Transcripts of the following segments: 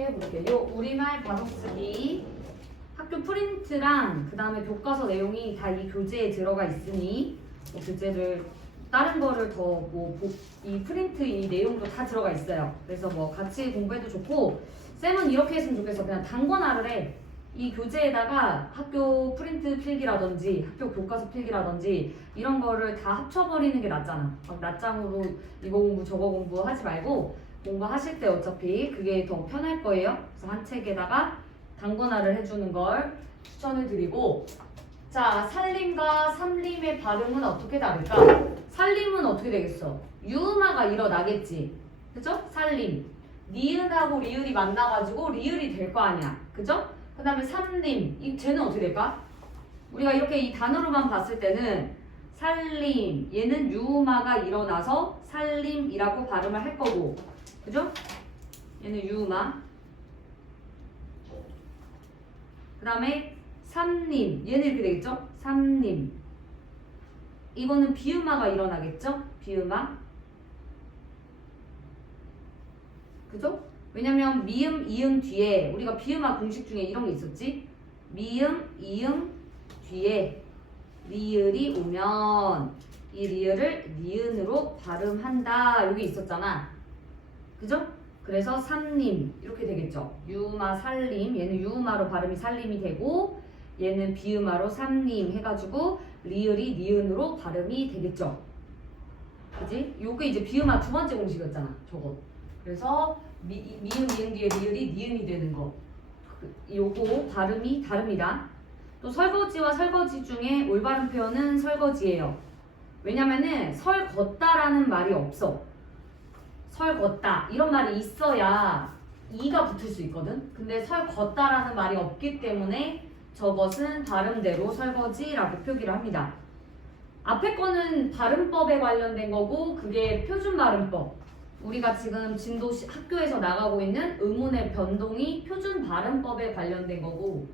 이렇게 해볼게요. 우리말 받아쓰기 학교 프린트랑 그 다음에 교과서 내용이 다 이 교재에 들어가 있으니 뭐 교재를 다른 거를 더 뭐 이 프린트 이 내용도 다 들어가 있어요. 그래서 뭐 같이 공부해도 좋고 쌤은 이렇게 했으면 좋겠어. 그냥 단권화를 해. 이 교재에다가 학교 프린트 필기라든지 학교 교과서 필기라든지 이런 거를 다 합쳐버리는 게 낫잖아. 막 낱장으로 이거 공부 저거 공부 하지 말고 공부하실 때 어차피 그게 더 편할 거예요. 그래서 한 책에다가 단권화를 해주는 걸 추천을 드리고, 자, 살림과 삼림의 발음은 어떻게 다를까? 살림은 어떻게 되겠어? 유음화가 일어나겠지. 그죠? 살림. 니은하고 리을이 만나가지고 리을이 될 거 아니야. 그죠? 그 다음에 삼림. 쟤는 어떻게 될까? 우리가 이렇게 이 단어로만 봤을 때는 살림. 얘는 유음화가 일어나서 살림이라고 발음을 할 거고. 그죠? 얘는 유음화. 그 다음에 삼림. 얘는 이렇게 되겠죠? 삼림. 이거는 비음화가 일어나겠죠? 비음화. 그죠? 왜냐면 미음, 이음 뒤에 우리가 비음화 공식 중에 이런 게 있었지? 미음, 이음 뒤에 리을이 오면 이 리을을 니은으로 발음한다. 여기 있었잖아. 그죠? 그래서 삼림 이렇게 되겠죠. 유음화 살림. 얘는 유음화로 발음이 살림이 되고 얘는 비음화로 삼림 해가지고 리을이 니은으로 발음이 되겠죠. 그지? 요게 이제 비음화 두 번째 공식이었잖아. 저거. 그래서 미음, 이음 뒤에 리을이 니은이 되는 거. 요거 발음이 다릅니다. 또 설거지와 설거지 중에 올바른 표현은 설거지예요. 왜냐면은 설 걷다라는 말이 없어. 설 걷다 이런 말이 있어야 이가 붙을 수 있거든. 근데 설 걷다라는 말이 없기 때문에 저것은 발음대로 설거지라고 표기를 합니다. 앞에 거는 발음법에 관련된 거고 그게 표준 발음법. 우리가 지금 진도 학교에서 나가고 있는 의문의 변동이 표준 발음법에 관련된 거고,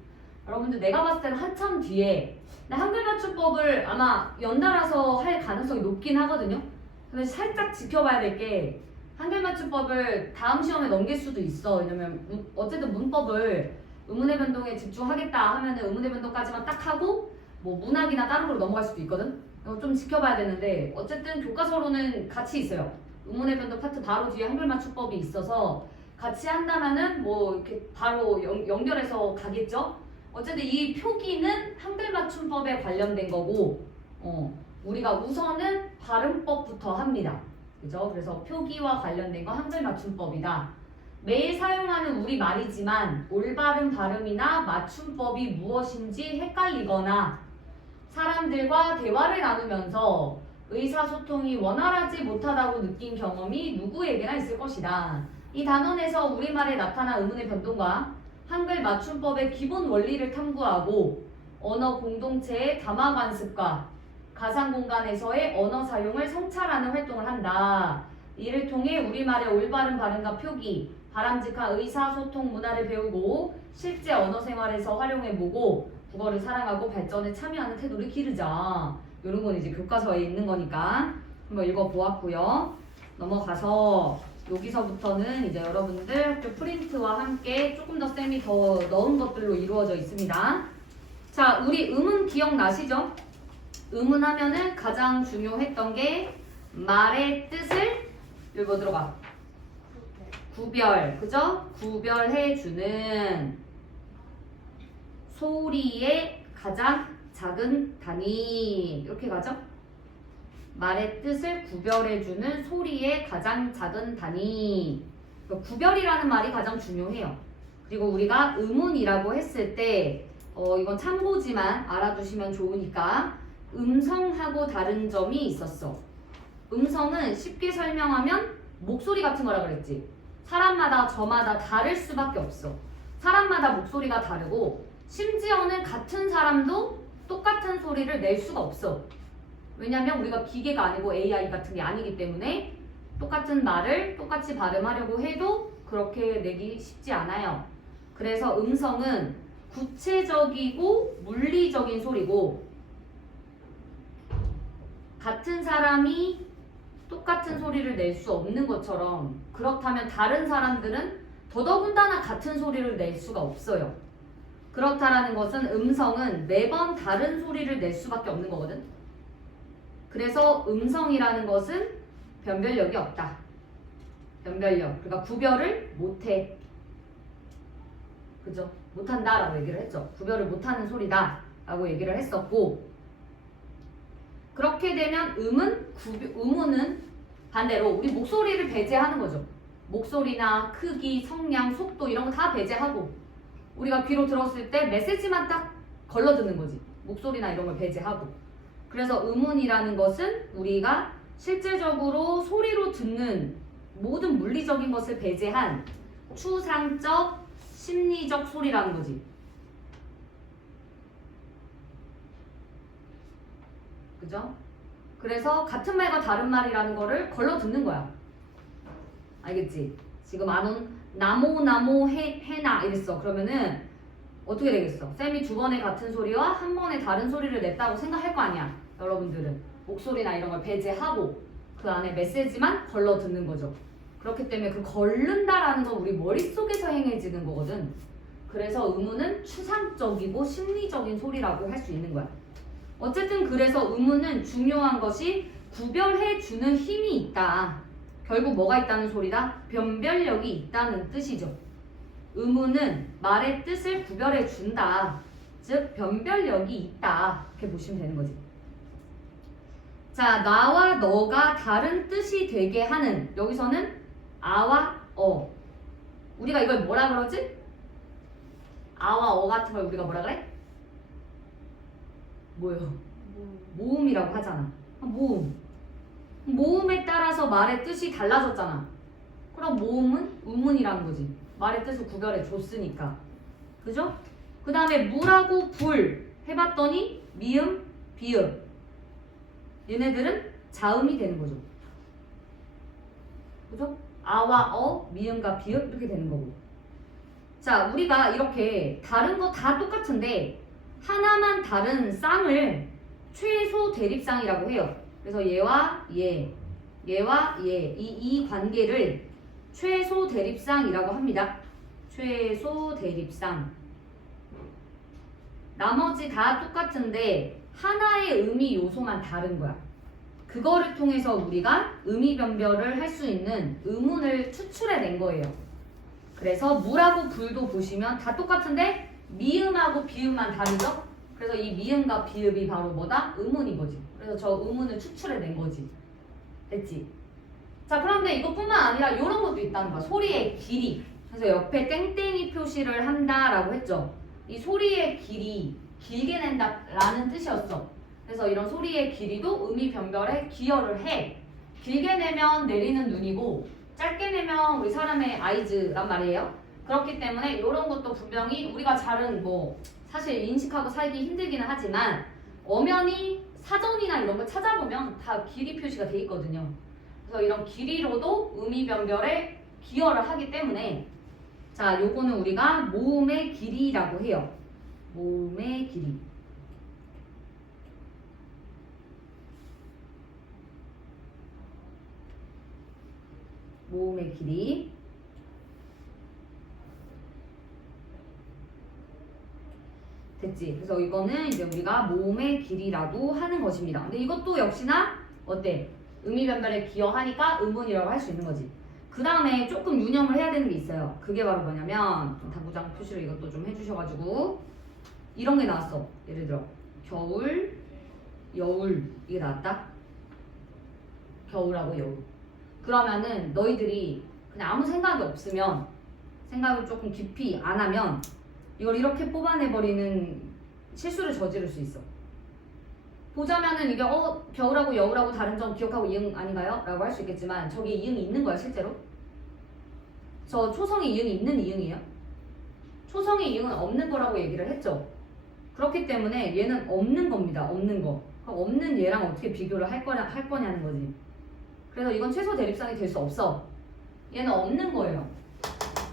여러분들 내가 봤을 때는 한참 뒤에 한글 맞춤법을 아마 연달아서 할 가능성이 높긴 하거든요. 근데 살짝 지켜봐야 될 게 한글 맞춤법을 다음 시험에 넘길 수도 있어. 왜냐면 어쨌든 문법을 의문의 변동에 집중하겠다 하면은 의문의 변동까지만 딱 하고 뭐 문학이나 다른 걸로 넘어갈 수도 있거든. 이거 좀 지켜봐야 되는데 어쨌든 교과서로는 같이 있어요. 의문의 변동 파트 바로 뒤에 한글 맞춤법이 있어서 같이 한다면은 뭐 이렇게 바로 연결해서 가겠죠. 어쨌든 이 표기는 한글 맞춤법에 관련된 거고, 우리가 우선은 발음법부터 합니다. 그죠? 그래서 표기와 관련된 거 한글 맞춤법이다. 매일 사용하는 우리말이지만 올바른 발음이나 맞춤법이 무엇인지 헷갈리거나 사람들과 대화를 나누면서 의사소통이 원활하지 못하다고 느낀 경험이 누구에게나 있을 것이다. 이 단원에서 우리말에 나타난 의문의 변동과 한글 맞춤법의 기본 원리를 탐구하고 언어 공동체의 담화 관습과 가상 공간에서의 언어 사용을 성찰하는 활동을 한다. 이를 통해 우리말의 올바른 발음과 표기, 바람직한 의사소통 문화를 배우고 실제 언어 생활에서 활용해보고 국어를 사랑하고 발전에 참여하는 태도를 기르자. 이런 건 이제 교과서에 있는 거니까 한번 읽어보았고요. 넘어가서 여기서부터는 이제 여러분들 학교 프린트와 함께 조금 더 쌤이 더 넣은 것들로 이루어져 있습니다. 자, 우리 음은 기억나시죠? 음은 하면은 가장 중요했던 게 말의 뜻을 여기 뭐 들어가? 구별, 그죠? 구별해주는 소리의 가장 작은 단위 이렇게 가죠? 말의 뜻을 구별해주는 소리의 가장 작은 단위. 그러니까 구별이라는 말이 가장 중요해요. 그리고 우리가 음운이라고 했을 때 이건 참고지만 알아두시면 좋으니까 음성하고 다른 점이 있었어. 음성은 쉽게 설명하면 목소리 같은 거라 그랬지. 사람마다 저마다 다를 수밖에 없어. 사람마다 목소리가 다르고 심지어는 같은 사람도 똑같은 소리를 낼 수가 없어. 왜냐면 우리가 기계가 아니고 AI 같은 게 아니기 때문에 똑같은 말을 똑같이 발음하려고 해도 그렇게 내기 쉽지 않아요. 그래서 음성은 구체적이고 물리적인 소리고 같은 사람이 똑같은 소리를 낼 수 없는 것처럼 그렇다면 다른 사람들은 더더군다나 같은 소리를 낼 수가 없어요. 그렇다라는 것은 음성은 매번 다른 소리를 낼 수밖에 없는 거거든. 그래서 음성이라는 것은 변별력이 없다. 변별력. 그러니까 구별을 못해. 그죠? 못한다라고 얘기를 했죠. 구별을 못하는 소리다 라고 얘기를 했었고, 그렇게 되면 음은 반대로 우리 목소리를 배제하는 거죠. 목소리나 크기, 성량, 속도 이런 거 다 배제하고 우리가 귀로 들었을 때 메시지만 딱 걸러 듣는 거지. 목소리나 이런 걸 배제하고. 그래서 음운이라는 것은 우리가 실제적으로 소리로 듣는 모든 물리적인 것을 배제한 추상적, 심리적 소리라는 거지. 그죠? 그래서 같은 말과 다른 말이라는 거를 걸러 듣는 거야. 알겠지? 지금 안온 나모 해나 이랬어. 그러면은 어떻게 되겠어? 쌤이 두 번의 같은 소리와 한 번의 다른 소리를 냈다고 생각할 거 아니야. 여러분들은 목소리나 이런 걸 배제하고 그 안에 메시지만 걸러 듣는 거죠. 그렇기 때문에 그 걸른다라는 건 우리 머릿속에서 행해지는 거거든. 그래서 음운은 추상적이고 심리적인 소리라고 할 수 있는 거야. 어쨌든 그래서 음운은 중요한 것이 구별해주는 힘이 있다. 결국 뭐가 있다는 소리다? 변별력이 있다는 뜻이죠. 음운은 말의 뜻을 구별해준다. 즉 변별력이 있다. 이렇게 보시면 되는 거지. 자, 나와 너가 다른 뜻이 되게 하는, 여기서는 아와 어. 우리가 이걸 뭐라 그러지? 아와 어 같은 걸 우리가 뭐라 그래? 뭐요? 모음이라고 하잖아. 모음. 모음에 따라서 말의 뜻이 달라졌잖아. 그럼 모음은 음운이라는 거지. 말의 뜻을 구별해 줬으니까. 그죠? 그 다음에 물하고 불 해봤더니 미음, 비음. 얘네들은 자음이 되는 거죠. 그죠? 아와 어, 미음과 비음 이렇게 되는 거고. 자, 우리가 이렇게 다른 거 다 똑같은데 하나만 다른 쌍을 최소 대립쌍이라고 해요. 그래서 얘와 얘, 얘와 얘, 이 관계를 최소 대립쌍이라고 합니다. 최소 대립쌍. 나머지 다 똑같은데 하나의 의미 요소만 다른 거야. 그거를 통해서 우리가 의미 변별을 할 수 있는 음운을 추출해낸 거예요. 그래서 물하고 불도 보시면 다 똑같은데 미음하고 비음만 다르죠? 그래서 이 미음과 비음이 바로 뭐다? 음운인 거지. 그래서 저 음운을 추출해낸 거지. 됐지? 자, 그런데 이것뿐만 아니라 이런 것도 있다는 거야. 소리의 길이. 그래서 옆에 땡땡이 표시를 한다라고 했죠. 이 소리의 길이 길게 낸다라는 뜻이었어. 그래서 이런 소리의 길이도 의미 변별에 기여를 해. 길게 내면 내리는 눈이고 짧게 내면 우리 사람의 아이즈란 말이에요. 그렇기 때문에 이런 것도 분명히 우리가 잘은 뭐 사실 인식하고 살기 힘들기는 하지만 엄연히 사전이나 이런 걸 찾아보면 다 길이 표시가 돼 있거든요. 그래서 이런 길이로도 의미 변별에 기여를 하기 때문에 자, 요거는 우리가 모음의 길이라고 해요. 모음의 길이. 모음의 길이. 됐지? 그래서 이거는 이제 우리가 모음의 길이라고 하는 것입니다. 근데 이것도 역시나 어때? 의미 변별에 기여하니까 음운이라고 할 수 있는 거지. 그 다음에 조금 유념을 해야 되는 게 있어요. 그게 바로 뭐냐면 당구장 표시를 이것도 좀 해주셔가지고 이런 게 나왔어. 예를 들어 겨울, 여울 이게 나왔다. 겨울하고 여울. 그러면은 너희들이 그냥 아무 생각이 없으면 생각을 조금 깊이 안 하면 이걸 이렇게 뽑아내버리는 실수를 저지를 수 있어. 보자면은 이게 겨울하고 여울하고 다른 점 기억하고 이응 아닌가요? 라고 할 수 있겠지만 저기에 이응이 있는 거야 실제로? 저 초성에 이응이 있는 이응이에요? 초성에 이응은 없는 거라고 얘기를 했죠. 그렇기 때문에 얘는 없는 겁니다. 없는 거. 그럼 없는 얘랑 어떻게 비교를 할 거냐는 거지. 그래서 이건 최소 대립상이 될 수 없어. 얘는 없는 거예요.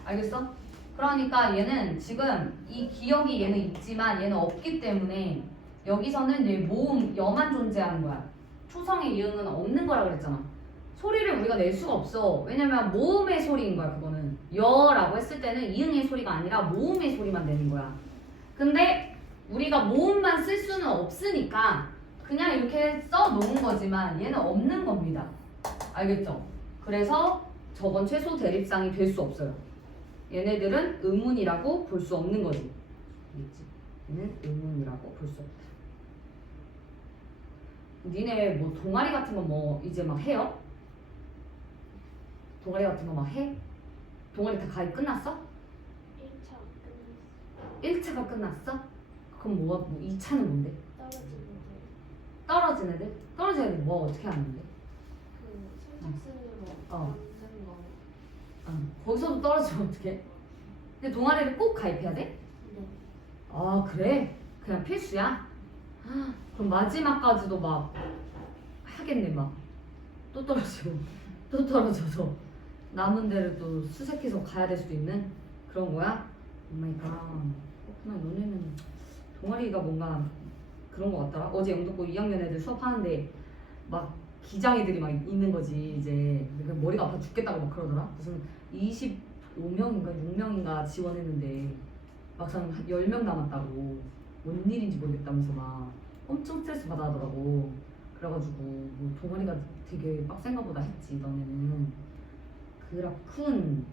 알겠어? 그러니까 얘는 지금 이 기억이 얘는 있지만 얘는 없기 때문에 여기서는 얘 모음 여만 존재하는 거야. 초성의 이응은 없는 거라고 그랬잖아. 소리를 우리가 낼 수가 없어. 왜냐면 모음의 소리인 거야. 그거는 여라고 했을 때는 이응의 소리가 아니라 모음의 소리만 내는 거야. 근데 우리가 모음만 쓸 수는 없으니까 그냥 이렇게 써 놓은 거지만 얘는 없는 겁니다. 알겠죠? 그래서 저건 최소 대립상이 될 수 없어요. 얘네들은 의문이라고 볼 수 없는 거지. 알겠지? 얘는 의문이라고 볼 수 없다. 니네 뭐 동아리 같은 거 뭐 이제 막 해요? 동아리 같은 거 막 해? 동아리 다 가입 끝났어? 1차가 끝났어? 그럼 뭐 2차는 뭔데? 떨어진 애들? 떨어진 애들 뭐 어떻게 하는데? 선착순으로 만드는 거. 거기서도 떨어지면 어떡해? 근데 동아리를 꼭 가입해야 돼? 네. 아 그래? 그냥 필수야? 그럼 마지막까지도 막 하겠네 막 또 떨어지고 또 떨어져서 남은 데를 또 수색해서 가야 될 수도 있는 그런 거야? 오마이갓. 그렇구나. 너네는 동아리가 뭔가 그런 거 같더라. 어제 영덕고 2학년 애들 수업하는데 막 기장애들이 막 있는 거지. 이제 머리가 아파 죽겠다고 막 그러더라. 무슨 25명인가 6명인가 지원했는데 막상 10명 남았다고 뭔 일인지 모르겠다면서 막 엄청 스트레스 받아 하더라고. 그래가지고 뭐 동아리가 되게 빡센가 보다 했지. 너네는. 그렇군.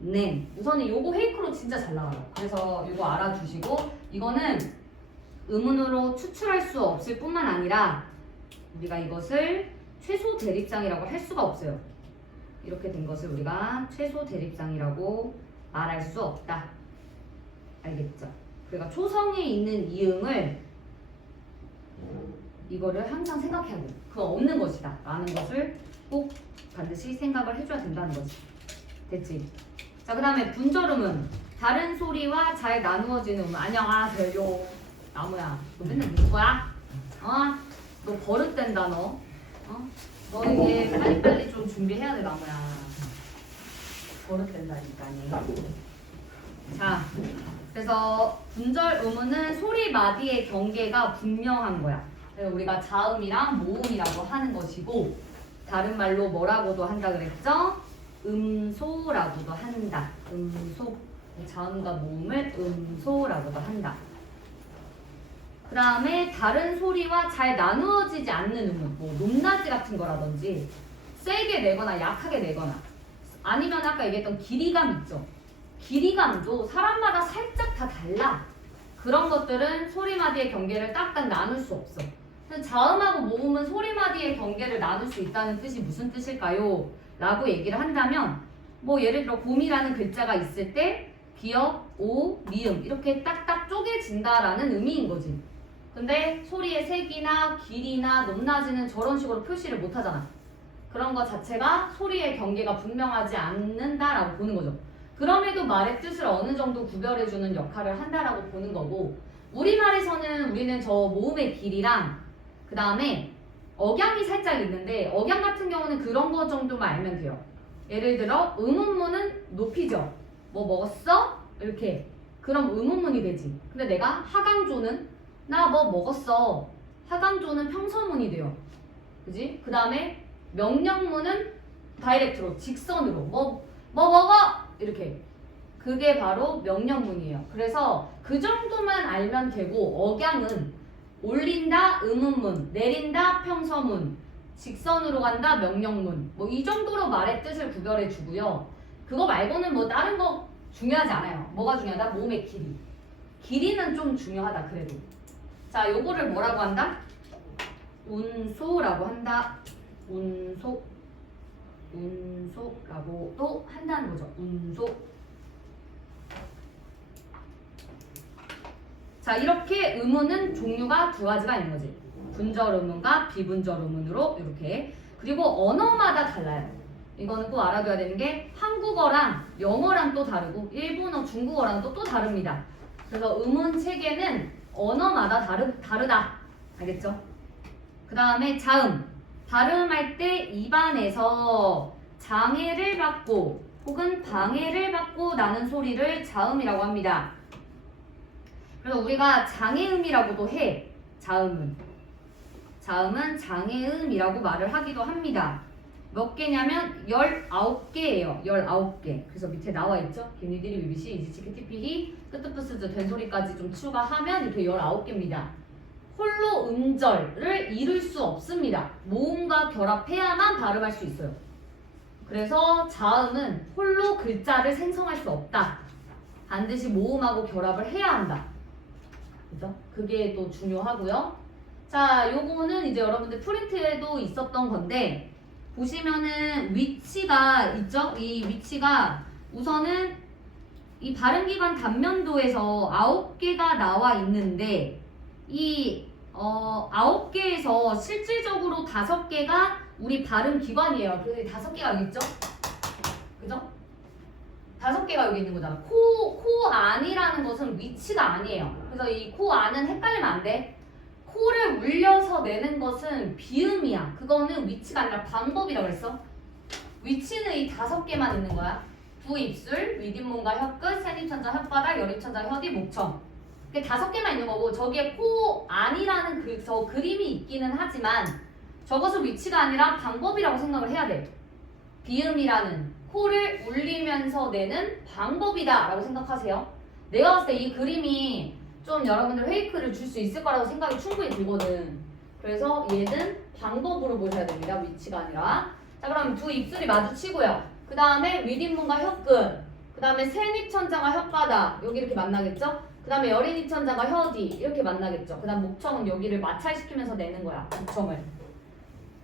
네. 우선은 요거 페이크로 진짜 잘 나와요. 그래서 요거 알아두시고 이거는 의문으로 추출할 수 없을 뿐만 아니라 우리가 이것을 최소 대립상이라고 할 수가 없어요. 이렇게 된 것을 우리가 최소 대립상이라고 말할 수 없다. 알겠죠? 그러니까 초성에 있는 이응을 이거를 항상 생각해야 돼. 그거 없는 것이다 라는 것을 꼭 반드시 생각을 해줘야 된다는 거지. 됐지? 자, 그 다음에 분절음은 다른 소리와 잘 나누어지는 음. 안녕하세요. 나무야, 너 맨날 무슨 거야? 너 버릇된다 너. 너 이게 빨리빨리 좀 준비해야 돼 나무야. 버릇된다니까니. 자, 그래서 분절 음은 소리 마디의 경계가 분명한 거야. 그래서 우리가 자음이랑 모음이라고 하는 것이고 다른 말로 뭐라고도 한다 그랬죠? 음소라고도 한다. 음소. 자음과 모음을 음소라고도 한다. 그 다음에 다른 소리와 잘 나누어지지 않는 음은 뭐 높낮이 같은 거라든지 세게 내거나 약하게 내거나 아니면 아까 얘기했던 길이감 있죠. 길이감도 사람마다 살짝 다 달라. 그런 것들은 소리마디의 경계를 딱딱 나눌 수 없어. 자음하고 모음은 소리마디의 경계를 나눌 수 있다는 뜻이 무슨 뜻일까요? 라고 얘기를 한다면 뭐 예를 들어 곰이라는 글자가 있을 때 기역, 오, 미음 이렇게 딱딱 쪼개진다라는 의미인 거지. 근데 소리의 색이나 길이나 높낮이는 저런 식으로 표시를 못 하잖아. 그런 것 자체가 소리의 경계가 분명하지 않는다라고 보는 거죠. 그럼에도 말의 뜻을 어느 정도 구별해주는 역할을 한다라고 보는 거고 우리말에서는 우리는 저 모음의 길이랑 그 다음에 억양이 살짝 있는데 억양 같은 경우는 그런 거 정도만 알면 돼요. 예를 들어 의문문은 높이죠. 뭐 먹었어? 이렇게 그럼 의문문이 되지. 근데 내가 하강조는 나 뭐 먹었어. 하강조는 평서문이 돼요. 그지? 그 다음에 명령문은 다이렉트로 직선으로 뭐 먹어 이렇게 그게 바로 명령문이에요. 그래서 그 정도만 알면 되고 억양은 올린다 의문문, 내린다 평서문, 직선으로 간다 명령문 뭐 이 정도로 말의 뜻을 구별해 주고요. 그거 말고는 뭐 다른 거 중요하지 않아요. 뭐가 중요하다? 모음의 길이. 길이는 좀 중요하다 그래도. 자, 요거를 뭐라고 한다? 운소라고 한다. 운소. 운소라고도 한다는 거죠. 운소. 자, 이렇게 음운은 종류가 두 가지가 있는 거지. 분절 음운과 비분절 음운으로 이렇게. 그리고 언어마다 달라요. 이거는 꼭 알아둬야 되는 게 한국어랑 영어랑 또 다르고 일본어, 중국어랑 또 다릅니다. 그래서 음운 체계는 언어마다 다르다. 알겠죠? 그 다음에 자음. 발음할 때 입안에서 장애를 받고 혹은 방해를 받고 나는 소리를 자음이라고 합니다. 그래서 우리가 장애음이라고도 해. 자음은 장애음이라고 말을 하기도 합니다. 몇 개냐면 19개예요. 19개. 그래서 밑에 나와 있죠. 걔네들이 BBC, 이지치키, TP히, 끄트프스즈, 된소리까지 좀 추가하면 이렇게 19개입니다. 홀로 음절을 이룰 수 없습니다. 모음과 결합해야만 발음할 수 있어요. 그래서 자음은 홀로 글자를 생성할 수 없다. 반드시 모음하고 결합을 해야 한다. 그죠? 그게 또 중요하고요. 자, 요거는 이제 여러분들 프린트에도 있었던 건데 보시면은 위치가 있죠? 이 위치가 우선은 이 발음기관 단면도에서 9개가 나와 있는데 이 9개에서 실질적으로 5개가 우리 발음기관이에요. 그래서 이 5개가 여기 있죠? 그죠? 5개가 여기 있는 거잖아. 코 안이라는 것은 위치가 아니에요. 그래서 이 코 안은 헷갈리면 안 돼. 코를 울려서 내는 것은 비음이야. 그거는 위치가 아니라 방법이라고 했어. 위치는 이 5개만 있는 거야. 두 입술, 윗잇몸과 혀끝, 센입천자, 혓바닥, 열입천자, 혀뒤, 목청. 그게 5개만 있는 거고 저기에 코 안이라는 저 그림이 있기는 하지만 저것은 위치가 아니라 방법이라고 생각을 해야 돼. 비음이라는 코를 울리면서 내는 방법이다 라고 생각하세요. 내가 봤을 때 이 그림이 좀 여러분들 페이크를 줄 수 있을 거라고 생각이 충분히 들거든. 그래서 얘는 방법으로 보셔야 됩니다. 위치가 아니라. 자, 그럼 두 입술이 마주치고요. 그 다음에 윗잇몸과 혀끝, 그 다음에 센입천장과 혓바닥 여기 이렇게 만나겠죠? 그 다음에 열인입천장과 혀뒤 이렇게 만나겠죠? 그 다음 목청은 여기를 마찰시키면서 내는 거야. 목청을.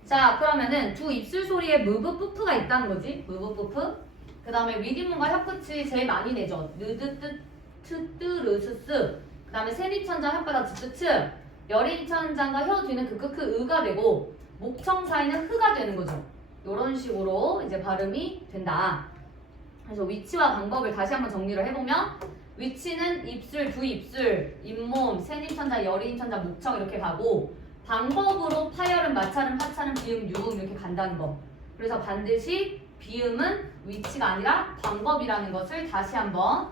자, 그러면은 두 입술 소리에 무브 뿌프가 있다는 거지. 무브 뿌프. 그 다음에 윗잇몸과 혀끝이 제일 많이 내죠. 느드뜨 트뜨 르스스. 그 다음에 센입천장 혓바닥 츠츠츠. 열인입천장과 혀 뒤는 크크크 으가 되고 목청 사이는 흐가 되는 거죠. 이런 식으로 이제 발음이 된다. 그래서 위치와 방법을 다시 한번 정리를 해보면 위치는 입술, 두 입술, 잇몸, 센입천자, 열인입천자, 목청 이렇게 가고 방법으로 파열음, 마찰음, 하찰음, 비음, 유음 이렇게 간다는 거. 그래서 반드시 비음은 위치가 아니라 방법이라는 것을 다시 한번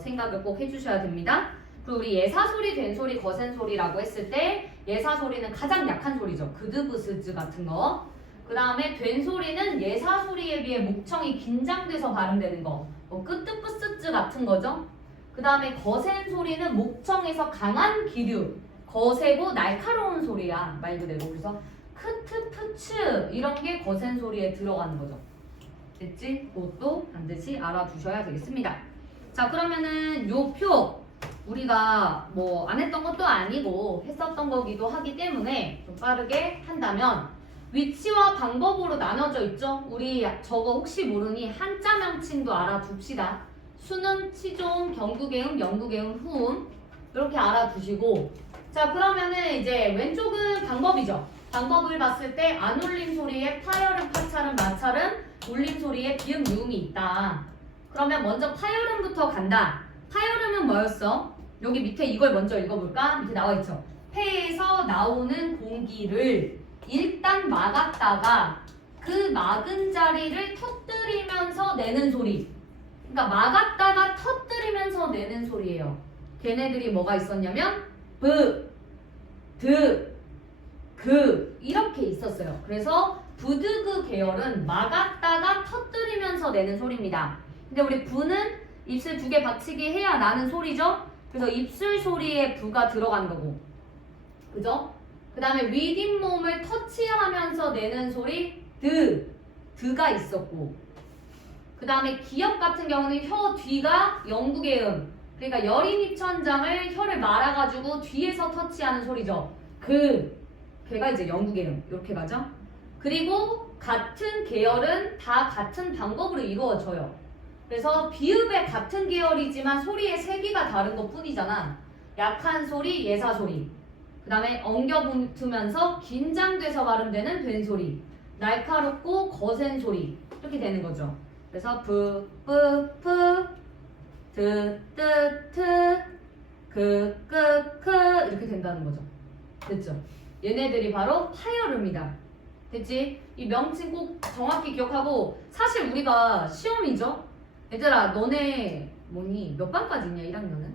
생각을 꼭 해주셔야 됩니다. 그리고 우리 예사소리, 된소리, 거센소리라고 했을 때 예사소리는 가장 약한 소리죠. 그드브스즈 같은 거. 그 다음에 된소리는 예사소리에 비해 목청이 긴장돼서 발음되는 거. 끄뜨뿌스즈 같은 거죠. 그 다음에 거센소리는 목청에서 강한 기류. 거세고 날카로운 소리야. 말 그대로. 그래서 크트, 푸츠 이런 게 거센소리에 들어가는 거죠. 됐지? 그것도 반드시 알아두셔야 되겠습니다. 자, 그러면은 요 표 우리가 뭐 안 했던 것도 아니고 했었던 거기도 하기 때문에 좀 빠르게 한다면 위치와 방법으로 나눠져 있죠? 우리 저거 혹시 모르니 한자 명칭도 알아둡시다. 순음, 치조음, 경구개음, 영구개음, 후음 이렇게 알아두시고 자, 그러면은 이제 왼쪽은 방법이죠. 방법을 봤을 때 안 울림 소리에 파열음, 파찰음, 마찰음, 울림 소리에 비음, 유음이 있다. 그러면 먼저 파열음부터 간다. 파열음은 뭐였어? 여기 밑에 이걸 먼저 읽어볼까? 밑에 나와있죠. 폐에서 나오는 공기를 일단 막았다가 그 막은 자리를 터뜨리면서 내는 소리. 그러니까 막았다가 터뜨리면서 내는 소리예요. 걔네들이 뭐가 있었냐면 브, 드, 그 이렇게 있었어요. 그래서 부드그 계열은 막았다가 터뜨리면서 내는 소리입니다. 근데 우리 부는 입술 2개 받치기 해야 나는 소리죠. 그래서 입술 소리에 부가 들어간 거고, 그죠? 그 다음에 윗잇몸을 터치하면서 내는 소리 드가 있었고, 그 다음에 기역 같은 경우는 혀 뒤가 영구개음, 그러니까 열인입천장을 혀를 말아가지고 뒤에서 터치하는 소리죠. 걔가 이제 영구개음 이렇게 가죠. 그리고 같은 계열은 다 같은 방법으로 이루어져요. 그래서 비읍의 같은 계열이지만 소리의 세기가 다른 것 뿐이잖아. 약한 소리, 예사소리. 그 다음에 엉겨붙으면서 긴장돼서 발음되는 된소리. 날카롭고 거센 소리. 이렇게 되는 거죠. 그래서 부, 뿌, 푸, 드, 뜨, 트, 그, 끄, 이렇게 된다는 거죠. 됐죠? 얘네들이 바로 파열음이다. 됐지? 이 명칭 꼭 정확히 기억하고 사실 우리가 시험이죠? 얘들아 너네 뭐니 몇 반까지 있냐 1학년은?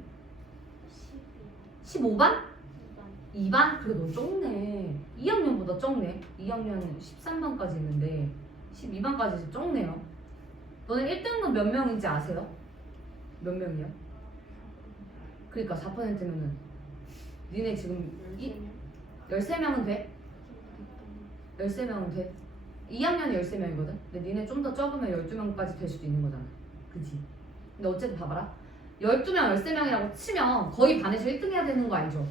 15반? 2반? 그래 너 적네. 2학년보다 적네. 2학년은 13반까지 있는데 12반까지 적네요. 너는 1등급 몇 명인지 아세요? 몇 명이요? 그러니까 4%면은 니네 지금 13명은 돼? 13명은 돼? 2학년이 13명이거든? 근데 니네 좀 더 적으면 12명까지 될 수도 있는 거잖아. 그치? 근데 어쨌든 봐봐라. 12명, 13명이라고 치면 거의 반에서 1등 해야 되는 거 알죠?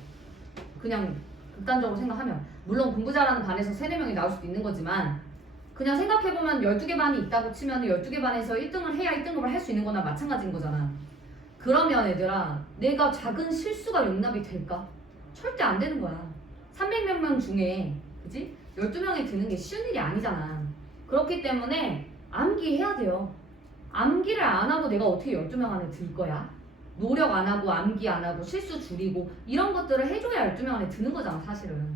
그냥 극단적으로 생각하면. 물론 공부 잘하는 반에서 3, 4명이 나올 수도 있는 거지만 그냥 생각해보면 12개 반이 있다고 치면 12개 반에서 1등을 해야 1등급을 할 수 있는 거나 마찬가지인 거잖아. 그러면 얘들아, 내가 작은 실수가 용납이 될까? 절대 안 되는 거야. 300몇 명 중에, 그치? 12명이 드는 게 쉬운 일이 아니잖아. 그렇기 때문에 암기해야 돼요. 암기를 안 하고 내가 어떻게 12명 안에 들 거야? 노력 안 하고 암기 안 하고 실수 줄이고 이런 것들을 해줘야 12명 안에 드는 거잖아, 사실은.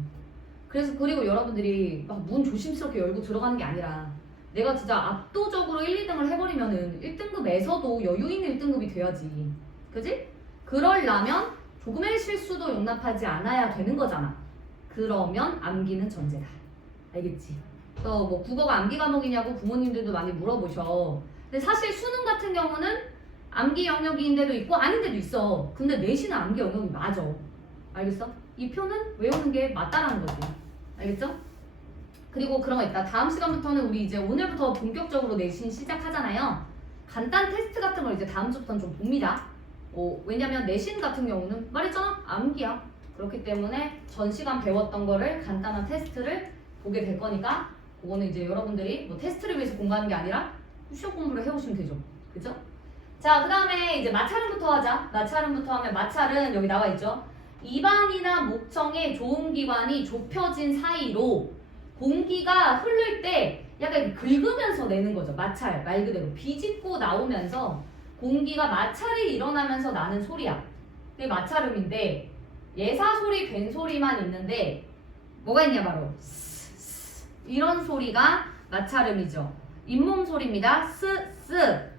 그래서 그리고 여러분들이 막 문 조심스럽게 열고 들어가는 게 아니라 내가 진짜 압도적으로 1, 2등을 해버리면은 1등급에서도 여유 있는 1등급이 돼야지. 그지? 그러려면 조금의 실수도 용납하지 않아야 되는 거잖아. 그러면 암기는 전제다. 알겠지? 또 뭐 국어가 암기 과목이냐고 부모님들도 많이 물어보셔. 근데 사실 수능 같은 경우는 암기 영역인 데도 있고 아닌 데도 있어. 근데 내신은 암기 영역이 맞아. 알겠어? 이 표는 외우는 게 맞다라는 거지. 알겠죠? 그리고 그런 거 있다. 다음 시간부터는 우리 이제 오늘부터 본격적으로 내신 시작하잖아요. 간단 테스트 같은 걸 이제 다음 주부터는 좀 봅니다. 왜냐면 내신 같은 경우는 말했잖아. 암기야. 그렇기 때문에 전 시간 배웠던 거를 간단한 테스트를 보게 될 거니까 그거는 이제 여러분들이 뭐 테스트를 위해서 공부하는 게 아니라 시험 공부를 해오시면 되죠. 그죠? 자, 그 다음에 이제 마찰음부터 하자. 마찰음부터 하면 마찰은 여기 나와 있죠. 입안이나 목청의 조음기관이 좁혀진 사이로 공기가 흐를 때 약간 긁으면서 내는 거죠. 마찰, 말 그대로 비집고 나오면서 공기가 마찰이 일어나면서 나는 소리야. 그게 마찰음인데 예사 소리, 된 소리만 있는데 뭐가 있냐 바로 이런 소리가 마찰음이죠. 잇몸 소리입니다. 스.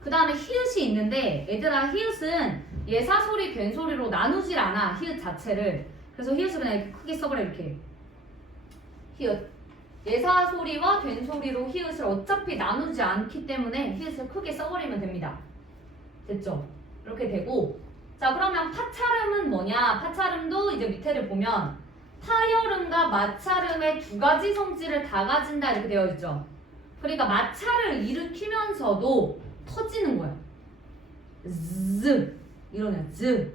그 다음에 히읗이 있는데 얘들아 히읗은 예사 소리, 된 소리로 나누질 않아. 히읗 자체를. 그래서 히읗을 그냥 이렇게 크게 써버려 이렇게. 히읗. 예사 소리와 된 소리로 히읗을 어차피 나누지 않기 때문에 히읗을 크게 써버리면 됩니다. 됐죠? 이렇게 되고 자 그러면 파찰음은 뭐냐? 파찰음도 이제 밑에를 보면 파열음과 마찰음의 두 가지 성질을 다 가진다 이렇게 되어 있죠. 그러니까 마찰을 일으키면서도 터지는 거야. 즈 이러네. 즈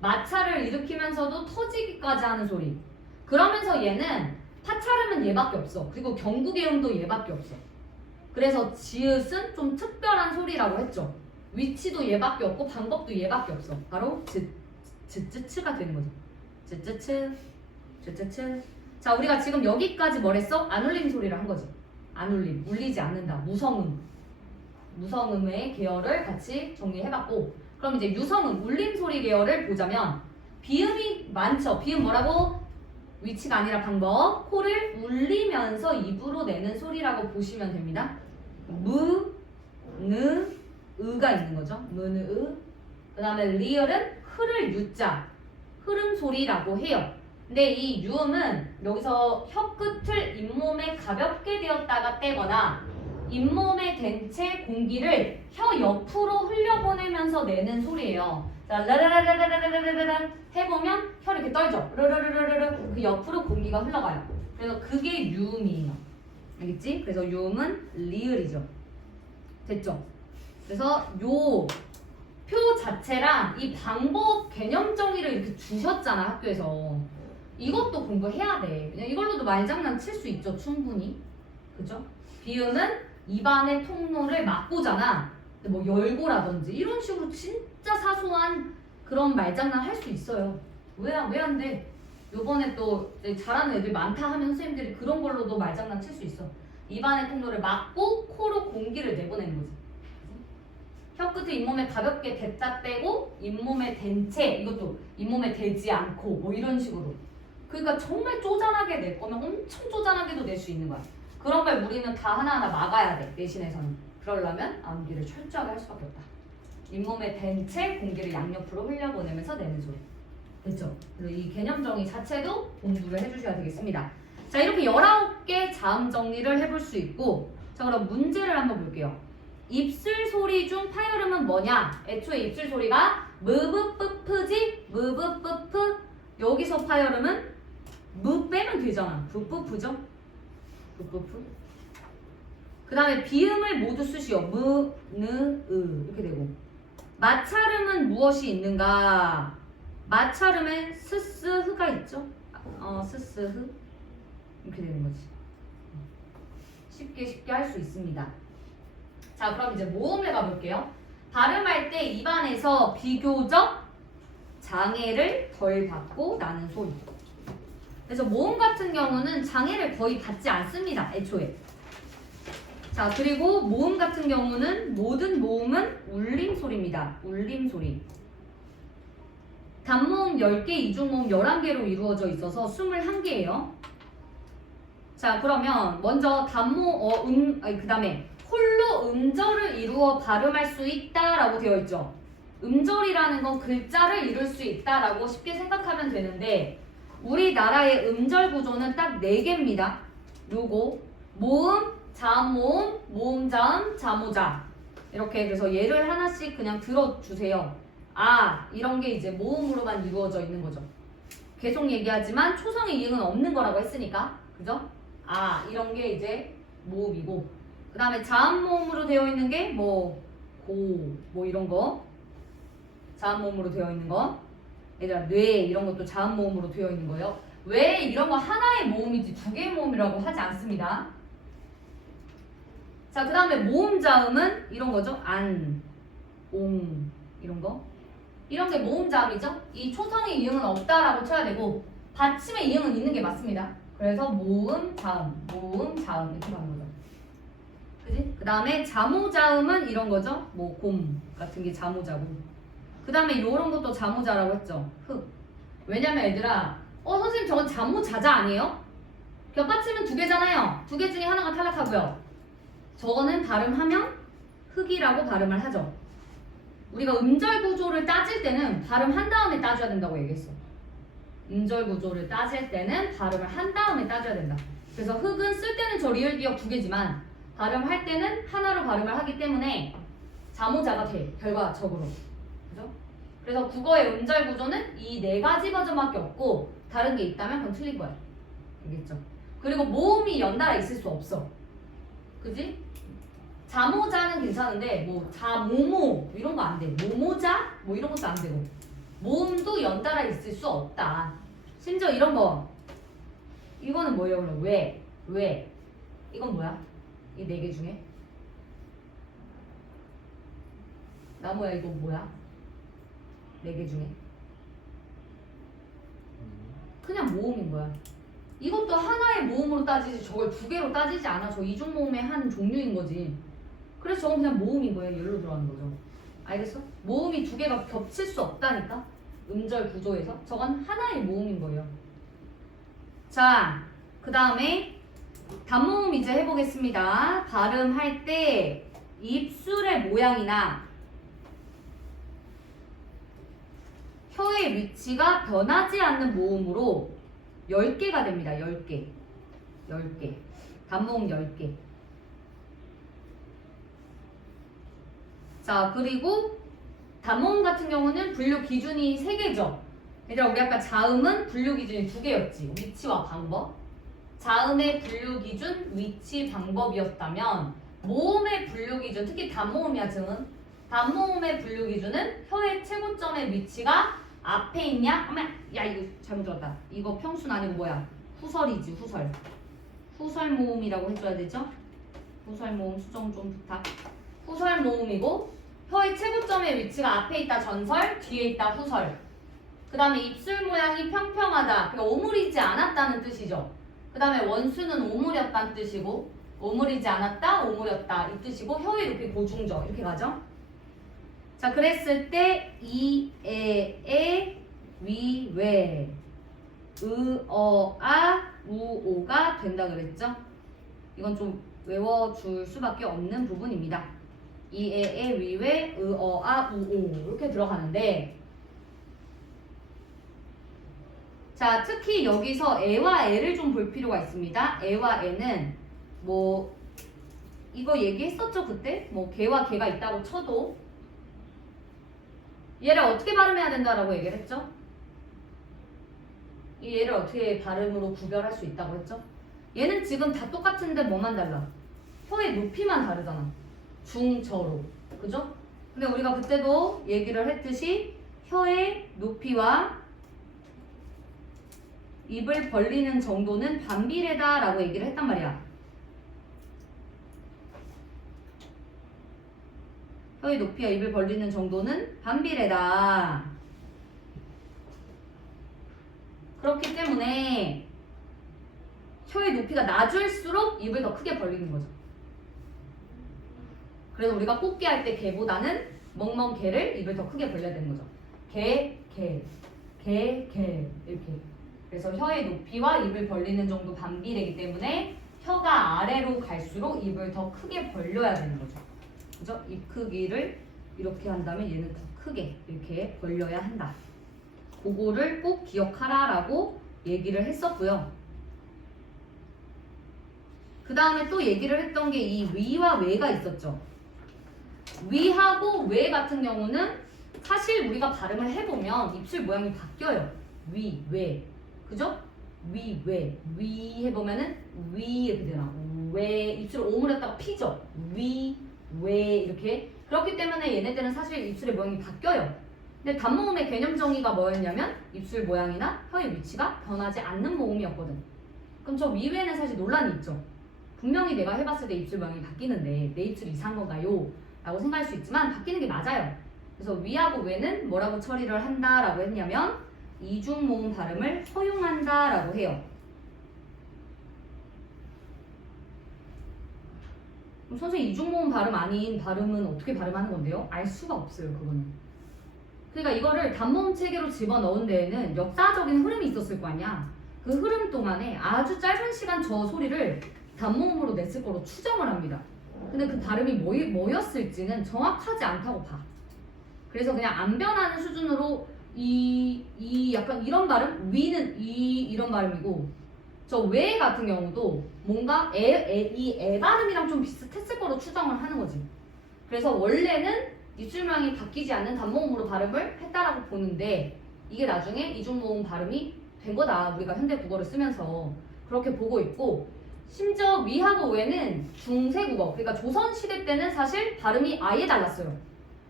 마찰을 일으키면서도 터지기까지 하는 소리. 그러면서 얘는 파찰음은 얘밖에 없어. 그리고 경구개음도 얘밖에 없어. 그래서 지읒은 좀 특별한 소리라고 했죠. 위치도 얘밖에 없고 방법도 얘밖에 없어. 바로 즈츠츠가 되는 거죠. 즈츠츠. 자 우리가 지금 여기까지 뭘 했어? 안 울림 소리를 한 거지. 안 울림, 울리지 않는다. 무성음의 계열을 같이 정리해봤고 그럼 이제 유성음, 울림 소리 계열을 보자면 비음이 많죠. 비음 뭐라고? 위치가 아니라 방법. 코를 울리면서 입으로 내는 소리라고 보시면 됩니다. 무, 느, 으가 있는 거죠. 무, 느, 으. 그 다음에 리을은 흐를 유자, 흐름 소리라고 해요. 근데 이 유음은 여기서 혀끝을 잇몸에 가볍게 대었다가 떼거나 잇몸에 댄 채 공기를 혀 옆으로 흘려보내면서 내는 소리예요. 자, 라라라라라라라라라 해보면 혀 이렇게 떨죠. 르르르르르 그 옆으로 공기가 흘러가요. 그래서 그게 유음이에요. 알겠지? 그래서 유음은 리을이죠. 됐죠? 그래서 요 표 자체랑 이 방법 개념 정의를 이렇게 주셨잖아 학교에서. 이것도 공부해야 돼. 그냥 이걸로도 말장난 칠 수 있죠 충분히. 그죠? 비음은 입안의 통로를 막고잖아. 뭐 열고라든지 이런 식으로 진짜 사소한 그런 말장난 할 수 있어요. 왜 안 돼? 요번에 또 잘하는 애들 많다 하면 선생님들이 그런 걸로도 말장난 칠 수 있어. 입안의 통로를 막고 코로 공기를 내보내는 거지. 혀끝을 잇몸에 가볍게 댔다 떼고 잇몸에 댄 채 이것도 잇몸에 대지 않고 뭐 이런 식으로. 그러니까 정말 쪼잔하게 낼 거면 엄청 쪼잔하게도 낼 수 있는 거야. 그런 걸 우리는 다 하나하나 막아야 돼. 내신에서는. 그러려면 암기를 철저하게 할 수밖에 없다. 잇몸에 댄 채 공기를 양옆으로 흘려보내면서 내는 소리. 됐죠? 그래서 이 개념 정의 자체도 공부를 해주셔야 되겠습니다. 자, 이렇게 19개 자음 정리를 해볼 수 있고, 자, 그럼 문제를 한번 볼게요. 입술 소리 중 파열음은 뭐냐? 애초에 입술 소리가 무브뿌프지? 무브뿌프. 여기서 파열음은 무 빼면 되잖아. 부뿌프죠? 부뿌프. 그 다음에 비음을 모두 쓰시오. 무, 느, 으 이렇게 되고. 마찰음은 무엇이 있는가? 마찰음엔 스스, 흐가 있죠? 스스, 흐 이렇게 되는 거지. 쉽게 할 수 있습니다. 자, 그럼 이제 모음을 가볼게요. 발음할 때 입안에서 비교적 장애를 덜 받고 나는 소리. 그래서 모음 같은 경우는 장애를 거의 받지 않습니다. 애초에. 자, 그리고 모음 같은 경우는 모든 모음은 울림 소리입니다. 울림 소리. 단모음 10개, 이중모음 11개로 이루어져 있어서 21개예요. 자, 그러면 먼저 그 다음에 홀로 음절을 이루어 발음할 수 있다라고 되어 있죠. 음절이라는 건 글자를 이룰 수 있다라고 쉽게 생각하면 되는데 우리나라의 음절 구조는 딱 4개입니다. 요거 모음, 자음모음, 모음자음, 자모자 이렇게. 그래서 얘를 하나씩 그냥 들어주세요. 아, 이런 게 이제 모음으로만 이루어져 있는 거죠. 계속 얘기하지만 초성의 이응은 없는 거라고 했으니까, 그죠? 아, 이런 게 이제 모음이고, 그 다음에 자음모음으로 되어 있는 게 뭐 이런 거, 자음모음으로 되어 있는 거. 얘들아, 뇌 이런 것도 자음모음으로 되어 있는 거예요. 왜 이런 거 하나의 모음이지 2개의 모음이라고 하지 않습니다. 자, 그 다음에 모음자음은 이런 거죠. 안, 옹 이런 거. 이런 게 모음자음이죠. 이 초성의 이응은 없다라고 쳐야 되고 받침의 이응은 있는 게 맞습니다. 그래서 모음, 자음 이렇게 가는 거죠. 그지? 그 다음에 자모자음은 이런 거죠. 뭐 곰 같은 게 자모자고. 그 다음에 요런 것도 자모자라고 했죠. 흑. 왜냐면 얘들아, 선생님 저건 자모자자 아니에요? 겹받침은 2개잖아요. 2개 중에 하나가 탈락하고요. 저거는 발음하면 흑이라고 발음을 하죠. 우리가 음절 구조를 따질 때는 발음한 다음에 따져야 된다고 얘기했어. 음절 구조를 따질 때는 발음을 한 다음에 따져야 된다. 그래서 흑은 쓸 때는 저 리을 기억 2개지만 발음할 때는 하나로 발음을 하기 때문에 자모자가 돼. 결과적으로. 그죠? 그래서 국어의 음절 구조는 이 4가지 버전밖에 없고 다른 게 있다면 그건 틀린 거야. 알겠죠? 그리고 모음이 연달아 있을 수 없어. 그지? 자모자는 괜찮은데 뭐 자모모 이런 거 안 돼. 모모자 뭐 이런 것도 안 되고. 모음도 연달아 있을 수 없다. 심지어 이런 거. 이거는 뭐예요? 그럼 왜? 이건 뭐야? 이 4개 중에? 나무야, 이거 뭐야? 4개 중에? 그냥 모음인 거야. 이것도 하나의 모음으로 따지지 저걸 2개로 따지지 않아. 저 이중모음의 한 종류인 거지. 그래서 저건 그냥 모음인 거예요. 열로 들어가는 거죠. 알겠어? 모음이 2개가 겹칠 수 없다니까. 음절 구조에서. 저건 하나의 모음인 거예요. 자, 그 다음에 단모음 이제 해보겠습니다. 발음할 때 입술의 모양이나 혀의 위치가 변하지 않는 모음으로 10개가 됩니다. 10개. 단모음 10개. 자, 그리고 단모음 같은 경우는 분류 기준이 3개죠. 얘들아, 우리 아까 자음은 분류 기준이 2개였지. 위치와 방법. 자음의 분류 기준, 위치, 방법이었다면 모음의 분류 기준, 특히 단모음이야, 증은. 단모음의 분류 기준은 혀의 최고점의 위치가 앞에 있냐? 야, 이거 잘못 들었다. 이거 평순 아니고 뭐야? 후설이지, 후설. 후설 모음이라고 해줘야 되죠? 후설 모음 수정 좀 부탁. 후설 모음이고 혀의 최고점의 위치가 앞에 있다 전설, 뒤에 있다 후설. 그 다음에 입술 모양이 평평하다. 그러니까 오므리지 않았다는 뜻이죠. 그 다음에 원수는 오므렸다는 뜻이고 오므리지 않았다, 오므렸다 이 뜻이고 혀의 높이 고중저 이렇게 가죠. 자, 그랬을 때 이, 에, 위, 웨, 우, 오가 된다 그랬죠. 이건 좀 외워줄 수밖에 없는 부분입니다. 이, 에, 위, 웨, 우, 오 이렇게 들어가는데, 자, 자, 특히 여기서 애와 애를 좀 볼 필요가 있습니다. 애와 애는 뭐 이거 얘기했었죠 그때? 뭐 개와 개가 있다고 쳐도 얘를 어떻게 발음해야 된다라고 얘기를 했죠? 이 얘를 어떻게 발음으로 구별할 수 있다고 했죠? 얘는 지금 다 똑같은데 뭐만 달라? 혀의 높이만 다르잖아. 중, 저로. 그죠? 근데 우리가 그때도 얘기를 했듯이 혀의 높이와 입을 벌리는 정도는 반비례다 라고 얘기를 했단 말이야. 혀의 높이와 입을 벌리는 정도는 반비례다. 그렇기 때문에 혀의 높이가 낮을수록 입을 더 크게 벌리는 거죠. 그래서 우리가 꽃게 할 때 개보다는 멍멍 개를 입을 더 크게 벌려야 되는 거죠. 개, 개, 개, 개 이렇게. 그래서 혀의 높이와 입을 벌리는 정도 반비례이기 때문에 혀가 아래로 갈수록 입을 더 크게 벌려야 되는 거죠. 그죠? 입 크기를 이렇게 한다면 얘는 더 크게 이렇게 벌려야 한다. 그거를 꼭 기억하라라고 얘기를 했었고요. 그 다음에 또 얘기를 했던 게 이 위와 외가 있었죠. 위하고 외 같은 경우는 사실 우리가 발음을 해보면 입술 모양이 바뀌어요. 위, 외. 그죠? 위, 외. 위 해보면은 위 이렇게 되나. 외. 입술을 오므렸다가 피죠. 위, 외 이렇게. 그렇기 때문에 얘네들은 사실 입술의 모양이 바뀌어요. 근데 단모음의 개념 정의가 뭐였냐면 입술 모양이나 혀의 위치가 변하지 않는 모음이었거든. 그럼 저 위외는 사실 논란이 있죠. 분명히 내가 해봤을 때 입술 모양이 바뀌는데 내 입술이 이상한 건가요? 라고 생각할 수 있지만 바뀌는 게 맞아요. 그래서 위하고 외는 뭐라고 처리를 한다라고 했냐면 이중 모음 발음을 허용한다라고 해요. 그럼 선생님 이중 모음 발음 아닌 발음은 어떻게 발음하는 건데요? 알 수가 없어요, 그거는. 그러니까 이거를 단모음 체계로 집어넣은 데에는 역사적인 흐름이 있었을 거 아니야. 그 흐름 동안에 아주 짧은 시간 저 소리를 단모음으로 냈을 거로 추정을 합니다. 근데 그 발음이 뭐였을지는 정확하지 않다고 봐. 그래서 그냥 안 변하는 수준으로 약간 이런 발음? 위는 이런 발음이고 저 외 같은 경우도 뭔가 이 애 발음이랑 좀 비슷했을 거로 추정을 하는 거지. 그래서 원래는 입술 모양이 바뀌지 않는 단모음으로 발음을 했다라고 보는데 이게 나중에 이중모음 발음이 된 거다. 우리가 현대 국어를 쓰면서 그렇게 보고 있고 심지어 위하고 외는 중세국어 그러니까 조선시대 때는 사실 발음이 아예 달랐어요.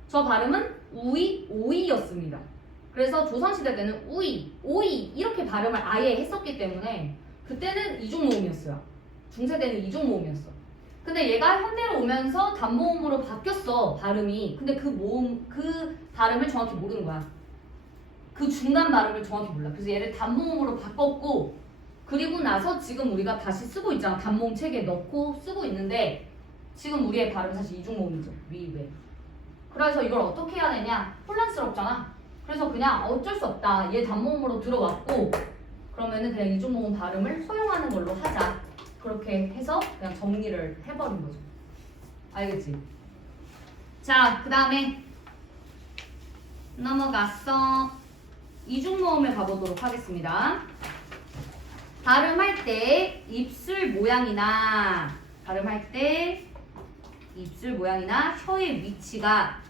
저 발음은 우이, 오이였습니다. 그래서 조선시대 때는 우이, 오이 이렇게 발음을 아예 했었기 때문에 그때는 이중모음이었어요. 중세 때는 이중모음이었어. 근데 얘가 현대로 오면서 단모음으로 바뀌었어 발음이. 근데 그 발음을 정확히 모르는 거야. 그 중간 발음을 정확히 몰라. 그래서 얘를 단모음으로 바꿨고 그리고 나서 지금 우리가 다시 쓰고 있잖아. 단모음 체계에 넣고 쓰고 있는데 지금 우리의 발음 사실 이중모음이죠. 위, 외. 그래서 이걸 어떻게 해야 되냐? 혼란스럽잖아. 그래서 그냥 어쩔 수 없다. 얘 단모음으로 들어왔고 그러면은 그냥 이중모음 발음을 허용하는 걸로 하자. 그렇게 해서 그냥 정리를 해버린 거죠. 알겠지? 자, 그 다음에 넘어갔어. 이중모음을 가보도록 하겠습니다. 발음할 때 입술 모양이나 혀의 위치가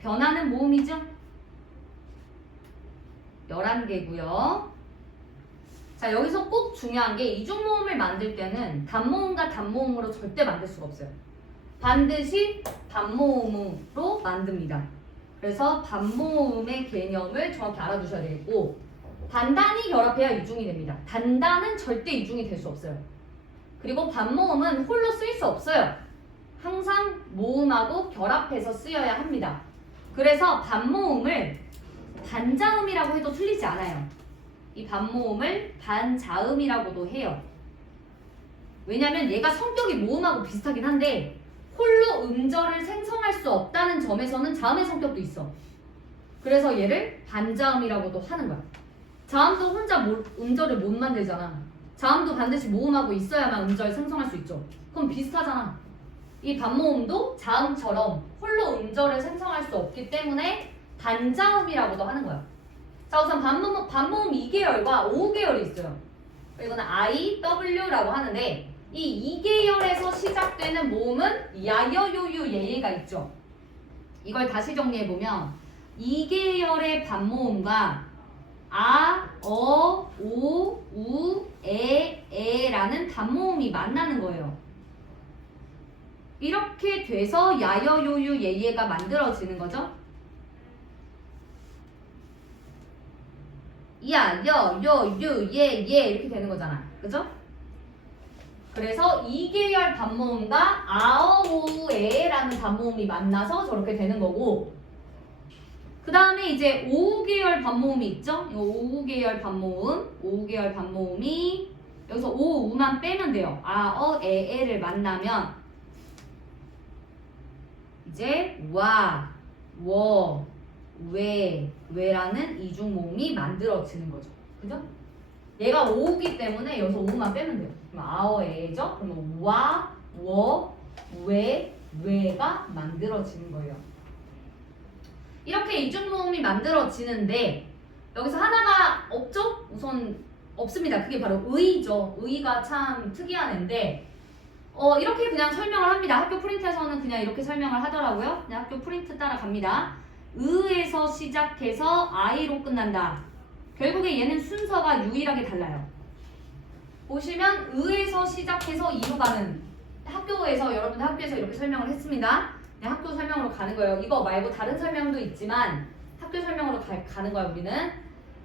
변하는 모음이죠. 11개고요. 자, 여기서 꼭 중요한 게 이중모음을 만들 때는 단모음과 단모음으로 절대 만들 수가 없어요. 반드시 단모음으로 만듭니다. 그래서 반모음의 개념을 정확히 알아두셔야 되겠고 단단히 결합해야 이중이 됩니다. 단단은 절대 이중이 될 수 없어요. 그리고 반모음은 홀로 쓰일 수 없어요. 항상 모음하고 결합해서 쓰여야 합니다. 그래서 반모음을 반자음이라고 해도 틀리지 않아요. 이 반모음을 반자음이라고도 해요. 왜냐면 얘가 성격이 모음하고 비슷하긴 한데 홀로 음절을 생성할 수 없다는 점에서는 자음의 성격도 있어. 그래서 얘를 반자음이라고도 하는 거야. 자음도 혼자 음절을 못 만들잖아. 자음도 반드시 모음하고 있어야만 음절 생성할 수 있죠. 그럼 비슷하잖아. 이 반모음도 자음처럼 홀로 음절을 생성할 수 없기 때문에 반자음이라고도 하는 거야. 자, 우선 반모음 2계열과 5계열이 있어요. 이거는 IW라고 하는데 이 2계열에서 시작되는 모음은 야여요유 예예가 있죠. 이걸 다시 정리해보면 2계열의 반모음과 아, 어, 오, 우, 에라는 단모음이 만나는 거예요. 이렇게 돼서 야여요유 예예가 만들어지는 거죠. 야, 여, 요, 유, 예, 이렇게 되는 거잖아. 그죠? 그래서 2계열 반모음과 아어, 오, 에라는 단모음이 만나서 저렇게 되는 거고, 그 다음에 이제 5계열 반모음이 있죠? 이거 5계열 반모음이 여기서 오, 우만 빼면 돼요. 아, 어, 에를 만나면 이제 와, 워, 왜라는 이중모음이 만들어지는 거죠. 그죠? 얘가 5기 때문에 여기서 5만 빼면 돼요. 그럼 아어에죠? 그러면 와, 워, 왜가 만들어지는 거예요. 이렇게 이중모음이 만들어지는데 여기서 하나가 없죠? 우선 없습니다. 그게 바로 의죠. 의가 참 특이한 애인데 이렇게 그냥 설명을 합니다. 학교 프린트에서는 그냥 이렇게 설명을 하더라고요. 그냥 학교 프린트 따라갑니다. 의에서 시작해서 아이로 끝난다. 결국에 얘는 순서가 유일하게 달라요. 보시면 의에서 시작해서 이로 가는 학교에서 여러분들 학교에서 이렇게 설명을 했습니다. 그냥 학교 설명으로 가는 거예요. 이거 말고 다른 설명도 있지만 학교 설명으로 가는 거야 우리는.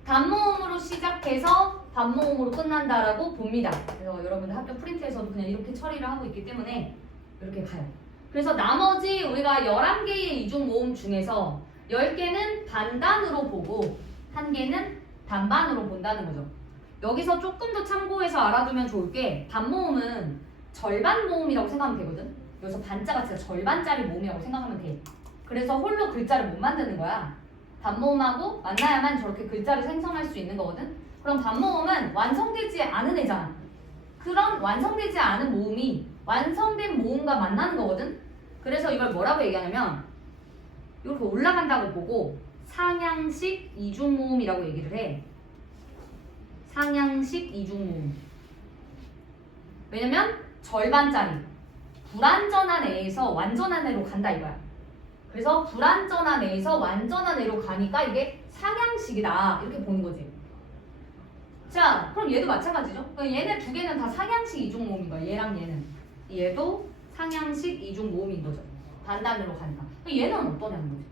단모음으로 시작해서 반모음으로 끝난다라고 봅니다. 그래서 여러분들 학교 프린트에서도 그냥 이렇게 처리를 하고 있기 때문에 이렇게 가요. 그래서 나머지 우리가 11개의 이중모음 중에서 10개는 반단으로 보고 1개는 단반으로 본다는 거죠. 여기서 조금 더 참고해서 알아두면 좋을 게 반모음은 절반 모음이라고 생각하면 되거든. 여기서 반자가 진짜 절반짜리 모음이라고 생각하면 돼. 그래서 홀로 글자를 못 만드는 거야. 반모음하고 만나야만 저렇게 글자를 생성할 수 있는 거거든. 그럼 반모음은 완성되지 않은 애잖아. 그런 완성되지 않은 모음이 완성된 모음과 만나는 거거든. 그래서 이걸 뭐라고 얘기하냐면 이렇게 올라간다고 보고 상향식 이중모음이라고 얘기를 해. 상향식 이중모음. 왜냐면 절반짜리 불완전한 애에서 완전한 애로 간다 이거야. 그래서 불완전한 애에서 완전한 애로 가니까 이게 상향식이다 이렇게 보는 거지. 자, 그럼 얘도 마찬가지죠. 얘네 두 개는 다 상향식 이중모음인 거야. 얘랑 얘도 상향식 이중모음인 거죠. 반단으로 가니까. 얘는 어떠냐는 거지.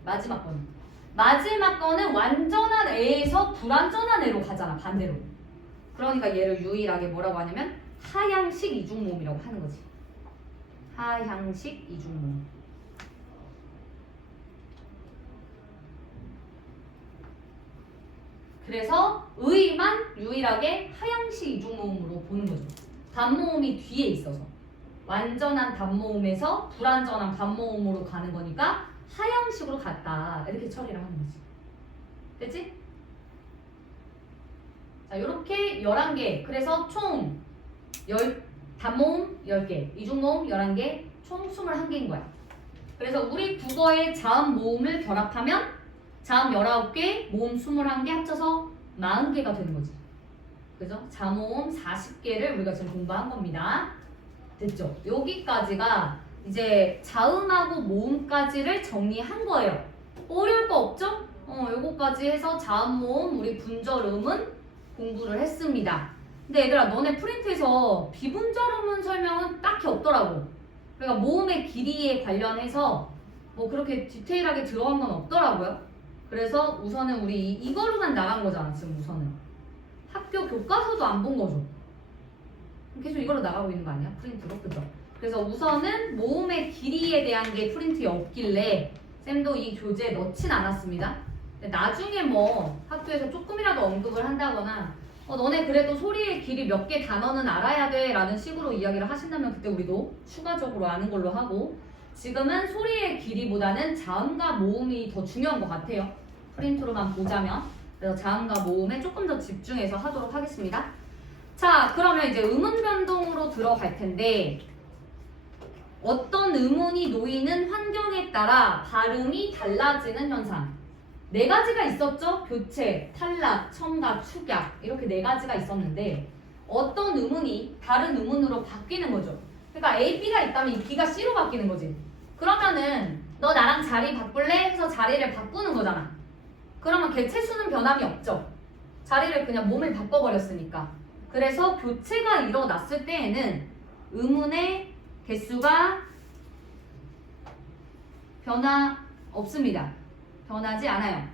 마지막 거는 완전한 애에서 불완전한 애로 가잖아. 반대로. 그러니까 얘를 유일하게 뭐라고 하냐면 하향식 이중모음이라고 하는 거지. 하향식 이중모음. 그래서 의만 유일하게 하향식 이중모음으로 보는 거죠. 단모음이 뒤에 있어서 완전한 단모음에서 불완전한 반모음으로 가는 거니까 하향식으로 갔다 이렇게 처리를 하는 거지. 됐지? 자, 이렇게 11개. 그래서 총 단모음 10개, 이중모음 11개, 총 21개인 거야. 그래서 우리 국어의 자음 모음을 결합하면 자음 19개, 모음 21개 합쳐서 40개가 되는 거지. 그죠? 자모음 40개를 우리가 지금 공부한 겁니다. 됐죠? 여기까지가 이제 자음하고 모음까지를 정리한 거예요. 어려울 거 없죠? 요거까지 해서 자음, 모음, 우리 분절음은 공부를 했습니다. 근데 얘들아 너네 프린트에서 비분절음은 설명은 딱히 없더라고. 그러니까 모음의 길이에 관련해서 뭐 그렇게 디테일하게 들어간 건 없더라고요. 그래서 우선은 우리 이거로만 나간 거잖아 지금 우선은. 학교 교과서도 안 본 거죠. 계속 이걸로 나가고 있는 거 아니야? 프린트로? 그죠? 그래서 우선은 모음의 길이에 대한 게 프린트에 없길래 쌤도 이 교재에 넣진 않았습니다. 나중에 뭐 학교에서 조금이라도 언급을 한다거나 너네 그래도 소리의 길이 몇 개 단어는 알아야 돼 라는 식으로 이야기를 하신다면 그때 우리도 추가적으로 아는 걸로 하고, 지금은 소리의 길이보다는 자음과 모음이 더 중요한 것 같아요. 프린트로만 보자면. 그래서 자음과 모음에 조금 더 집중해서 하도록 하겠습니다. 자, 그러면 이제 음운 변동으로 들어갈 텐데 어떤 음운이 놓이는 환경에 따라 발음이 달라지는 현상. 네 가지가 있었죠? 교체, 탈락, 첨가, 축약 이렇게 네 가지가 있었는데 어떤 음운이 다른 음운으로 바뀌는 거죠. 그러니까 A, B가 있다면 이 B가 C로 바뀌는 거지. 그러면은 너 나랑 자리 바꿀래? 해서 자리를 바꾸는 거잖아. 그러면 개체수는 변함이 없죠. 자리를 그냥 몸을 바꿔버렸으니까. 그래서 교체가 일어났을 때에는 음운의 개수가 변화 없습니다. 변하지 않아요.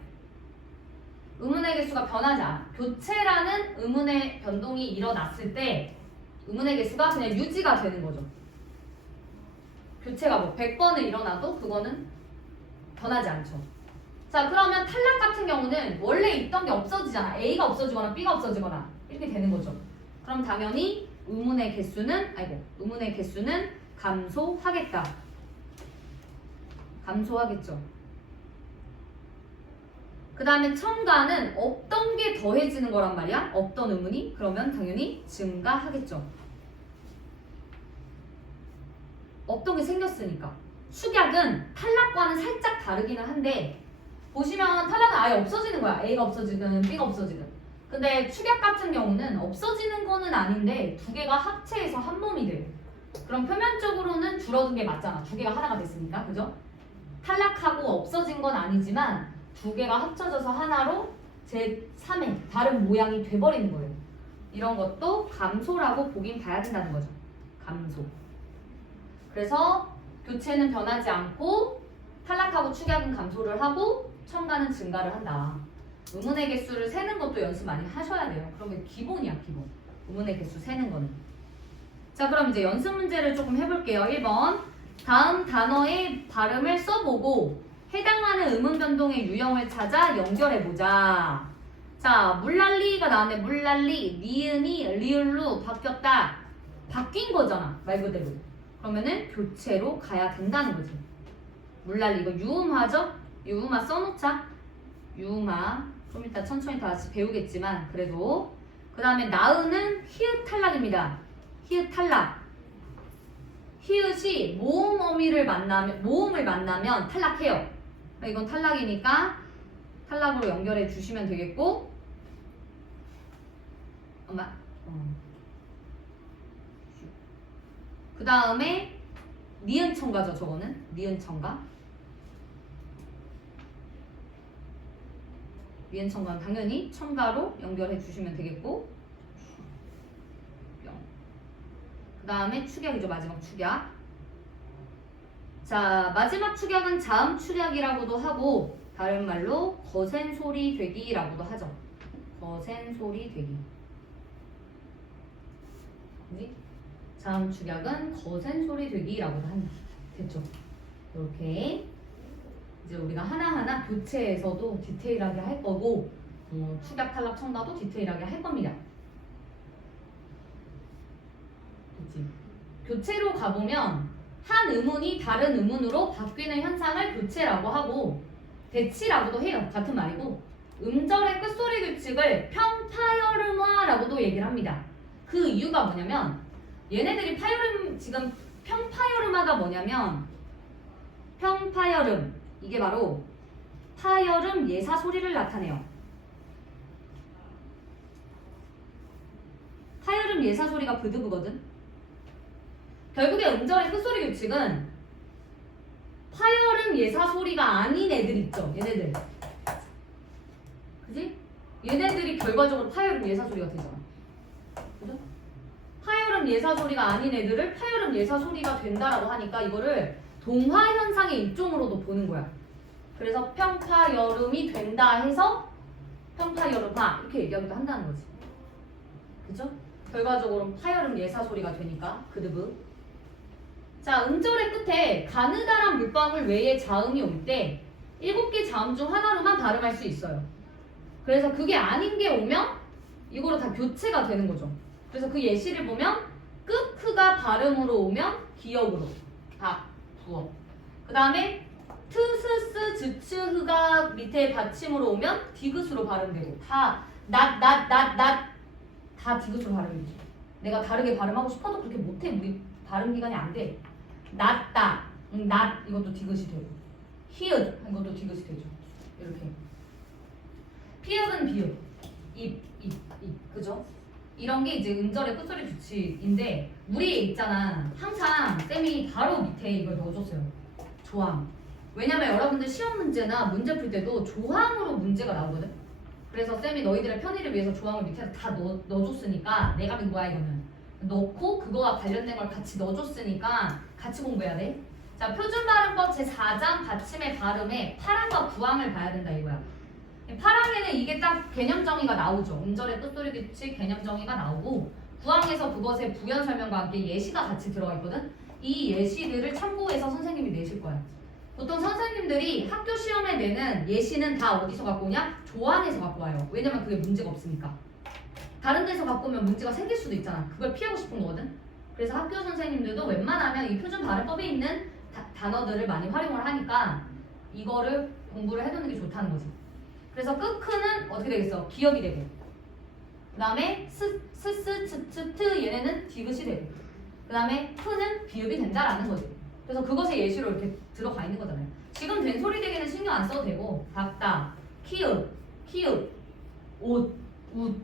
음운의 개수가 변하지 않아. 교체라는 음운의 변동이 일어났을 때 음운의 개수가 그냥 유지가 되는 거죠. 교체가 뭐 100번을 일어나도 그거는 변하지 않죠. 자, 그러면 탈락 같은 경우는 원래 있던 게 없어지잖아. A가 없어지거나 B가 없어지거나 이렇게 되는 거죠. 그럼 당연히 음운의 개수는 감소하겠다. 감소하겠죠. 그 다음에 첨가는 없던 게 더해지는 거란 말이야. 없던 음운이. 그러면 당연히 증가하겠죠. 없던 게 생겼으니까. 축약은 탈락과는 살짝 다르기는 한데 보시면 탈락은 아예 없어지는 거야. A가 없어지든 B가 없어지든. 근데 축약 같은 경우는 없어지는 거는 아닌데 두 개가 합체해서 한 몸이 돼요. 그럼 표면적으로는 줄어든 게 맞잖아. 두 개가 하나가 됐으니까. 그죠? 탈락하고 없어진 건 아니지만 두 개가 합쳐져서 하나로 제3의 다른 모양이 돼버리는 거예요. 이런 것도 감소라고 보긴 봐야 된다는 거죠. 감소. 그래서 교체는 변하지 않고 탈락하고 축약은 감소를 하고 첨가는 증가를 한다. 음운의 개수를 세는 것도 연습 많이 하셔야 돼요. 그런 게 기본이야, 기본. 음운의 개수 세는 거는. 자, 그럼 이제 연습 문제를 조금 해볼게요. 1번. 다음 단어의 발음을 써보고 해당하는 음운 변동의 유형을 찾아 연결해보자. 자, 물난리가 나왔네. 물난리. 니은이 리을로 바뀌었다. 바뀐 거잖아. 말 그대로. 그러면은 교체로 가야 된다는 거지. 물난리. 이거 유음화죠? 유음화 써놓자. 유음화. 좀 이따 천천히 다시 배우겠지만 그래도. 그 다음에 나은은 히읗 탈락입니다. 히읗 탈락. 히읗이 모음을 만나면 탈락해요. 이건 탈락이니까 탈락으로 연결해 주시면 되겠고. 그 다음에 니은 첨가죠. 저거는 니은 첨가. 니은 첨가는 당연히 첨가로 연결해 주시면 되겠고. 그 다음에 축약이죠. 마지막 축약. 자, 마지막 축약은 자음 축약이라고도 하고 다른 말로 거센 소리 되기라고도 하죠. 거센 소리 되기. 그지? 자음 축약은 거센 소리 되기라고도 한다. 됐죠? 이렇게 이제 우리가 하나하나 교체에서도 디테일하게 할 거고 축약, 탈락, 첨가도 디테일하게 할 겁니다. 그치? 교체로 가보면 한 음운이 다른 음운으로 바뀌는 현상을 교체라고 하고 대치라고도 해요. 같은 말이고 음절의 끝소리 규칙을 평파열음화라고도 얘기를 합니다. 그 이유가 뭐냐면 얘네들이 지금 평파열음화가 뭐냐면 평파열음 이게 바로 파열음 예사 소리를 나타내요. 파열음 예사 소리가 부드부거든. 결국에 음절의 끝소리 규칙은 파열음 예사 소리가 아닌 애들 있죠. 얘네들. 그지? 얘네들이 결과적으로 파열음 예사 소리가 되잖아. 그죠? 파열음 예사 소리가 아닌 애들을 파열음 예사 소리가 된다라고 하니까 이거를 동화 현상의 일종으로도 보는 거야. 그래서 평파열음이 된다 해서 평파열음화 이렇게 얘기하기도 한다는 거지. 그죠? 결과적으로 파열음 예사 소리가 되니까 그드브. 자, 음절의 끝에 가느다란 물방울 외에 자음이 올 때 7개 자음 중 하나로만 발음할 수 있어요. 그래서 그게 아닌 게 오면 이거로 다 교체가 되는 거죠. 그래서 그 예시를 보면 끄크가 발음으로 오면 기역으로 박, 부어. 그 다음에 트스스 즈츠흐가 밑에 받침으로 오면 디귿으로 발음되고 다 다 디귿으로 발음되죠. 내가 다르게 발음하고 싶어도 그렇게 못해. 우리 발음 기간이 안 돼. 낫다, 이것도 디귿이 되고 히읗 이것도 디귿이 되죠. 이렇게 피읍은 비읍, 입, 그죠? 이런 게 이제 음절의 끝소리 규칙인데 우리 있잖아. 항상 쌤이 바로 밑에 이걸 넣어줬어요. 조항. 왜냐면 여러분들 시험 문제나 문제 풀 때도 조항으로 문제가 나오거든. 그래서 쌤이 너희들의 편의를 위해서 조항을 밑에서 다 넣어줬으니까 내가 된 거야 이거는. 넣고 그거와 관련된 걸 같이 넣어줬으니까 같이 공부해야 돼. 자, 표준발음법 제4장 받침의 발음에 8항과 9항을 봐야 된다 이거야. 8항에는 이게 딱 개념 정의가 나오죠. 음절의 끝소리 규칙 개념 정의가 나오고 9항에서 그것의 부연 설명과 함께 예시가 같이 들어가 있거든. 이 예시들을 참고해서 선생님이 내실 거야. 보통 선생님들이 학교 시험에 내는 예시는 다 어디서 갖고 오냐? 조항에서 갖고 와요. 왜냐면 그게 문제가 없으니까. 다른 데서 갖고 오면 문제가 생길 수도 있잖아. 그걸 피하고 싶은 거거든. 그래서 학교 선생님들도 웬만하면 이 표준 발음법에 있는 단어들을 많이 활용을 하니까 이거를 공부를 해두는 게 좋다는 거지. 그래서 끄크는 어떻게 되겠어? 기억이 되고 그 다음에 트 얘네는 디귿이 되고 그 다음에 프는 비읍이 된다라는 거지. 그래서 그것의 예시로 이렇게 들어가 있는 거잖아요. 지금 된 소리 되기는 신경 안 써도 되고 닥다, 키읔, 옷, 웃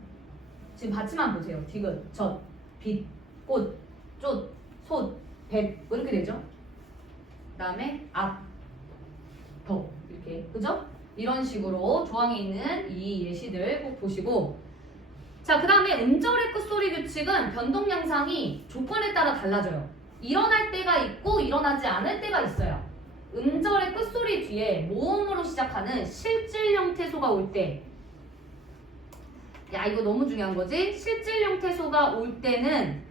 지금 받침만 보세요. 디귿, 젖, 빛, 꽃, 쫓, 솥, 뱃 뭐 이렇게 되죠. 그 다음에 앞, 더 이렇게 그죠? 이런 식으로 조항에 있는 이 예시들 꼭 보시고 자, 그 다음에 음절의 끝소리 규칙은 변동 양상이 조건에 따라 달라져요. 일어날 때가 있고 일어나지 않을 때가 있어요. 음절의 끝소리 뒤에 모음으로 시작하는 실질 형태소가 올 때 야, 이거 너무 중요한 거지? 실질 형태소가 올 때는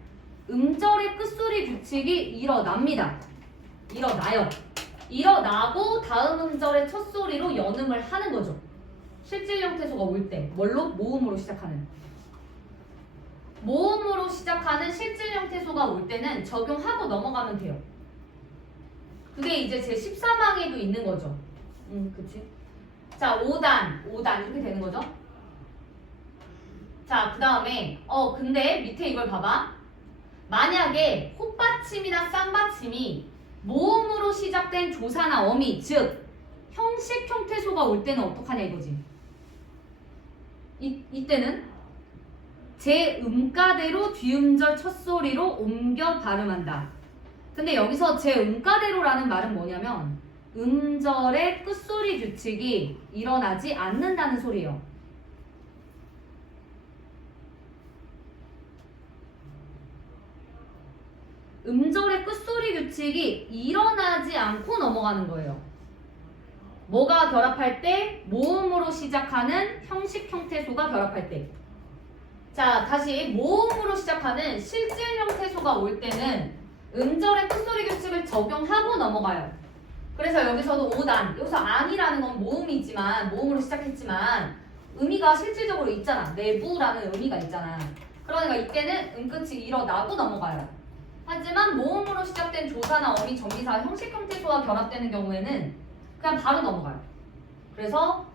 음절의 끝소리 규칙이 일어납니다. 일어나요. 일어나고 다음 음절의 첫 소리로 연음을 하는 거죠. 실질 형태소가 올 때. 뭘로? 모음으로 시작하는. 모음으로 시작하는 실질 형태소가 올 때는 적용하고 넘어가면 돼요. 그게 이제 제 13항에도 있는 거죠. 그치? 자, 5단 이렇게 되는 거죠. 자, 그 다음에 근데 밑에 이걸 봐봐. 만약에 콧받침이나 쌍받침이 모음으로 시작된 조사나 어미, 즉 형식 형태소가 올 때는 어떡하냐 이거지. 이때는 제 음가대로 뒤음절 첫소리로 옮겨 발음한다. 근데 여기서 제 음가대로라는 말은 뭐냐면 음절의 끝소리 규칙이 일어나지 않는다는 소리예요. 음절의 끝소리 규칙이 일어나지 않고 넘어가는 거예요. 뭐가 결합할 때? 모음으로 시작하는 형식 형태소가 결합할 때. 자, 다시 모음으로 시작하는 실질 형태소가 올 때는 음절의 끝소리 규칙을 적용하고 넘어가요. 그래서 여기서도 5단, 여기서 안이라는 건 모음이지만 모음으로 시작했지만 의미가 실질적으로 있잖아. 내부라는 의미가 있잖아. 그러니까 이때는 음끝이 일어나고 넘어가요. 하지만 모음으로 시작된 조사나 어미, 전미사, 형식 형태소와 결합되는 경우에는 그냥 바로 넘어가요. 그래서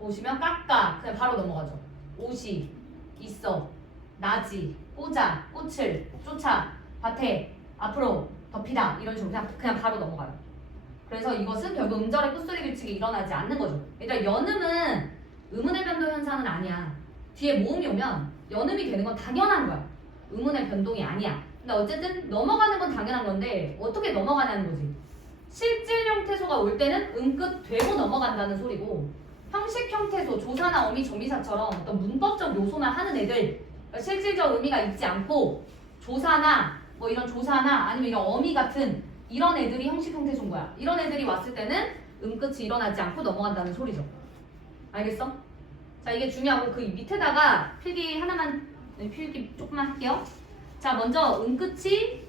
보시면 깎아 그냥 바로 넘어가죠. 옷이 있어, 나지, 꽂아, 꽃을, 쫓아, 밭에, 앞으로, 덮이다 이런 식으로 그냥 바로 넘어가요. 그래서 이것은 결국 음절의 끝소리 규칙이 일어나지 않는 거죠. 일단 연음은 음운의 변동 현상은 아니야. 뒤에 모음이 오면 연음이 되는 건 당연한 거야. 음운의 변동이 아니야. 근데 어쨌든 넘어가는 건 당연한 건데 어떻게 넘어가냐는 거지. 실질 형태소가 올 때는 음끝 되고 넘어간다는 소리고 형식 형태소, 조사나 어미, 조미사처럼 어떤 문법적 요소만 하는 애들 그러니까 실질적 의미가 있지 않고 조사나 뭐 이런 조사나 아니면 이런 어미 같은 이런 애들이 형식 형태소인 거야. 이런 애들이 왔을 때는 음끝이 일어나지 않고 넘어간다는 소리죠. 알겠어? 자, 이게 중요하고 그 밑에다가 필기 하나만 필기 조금만 할게요. 자, 먼저 음끝이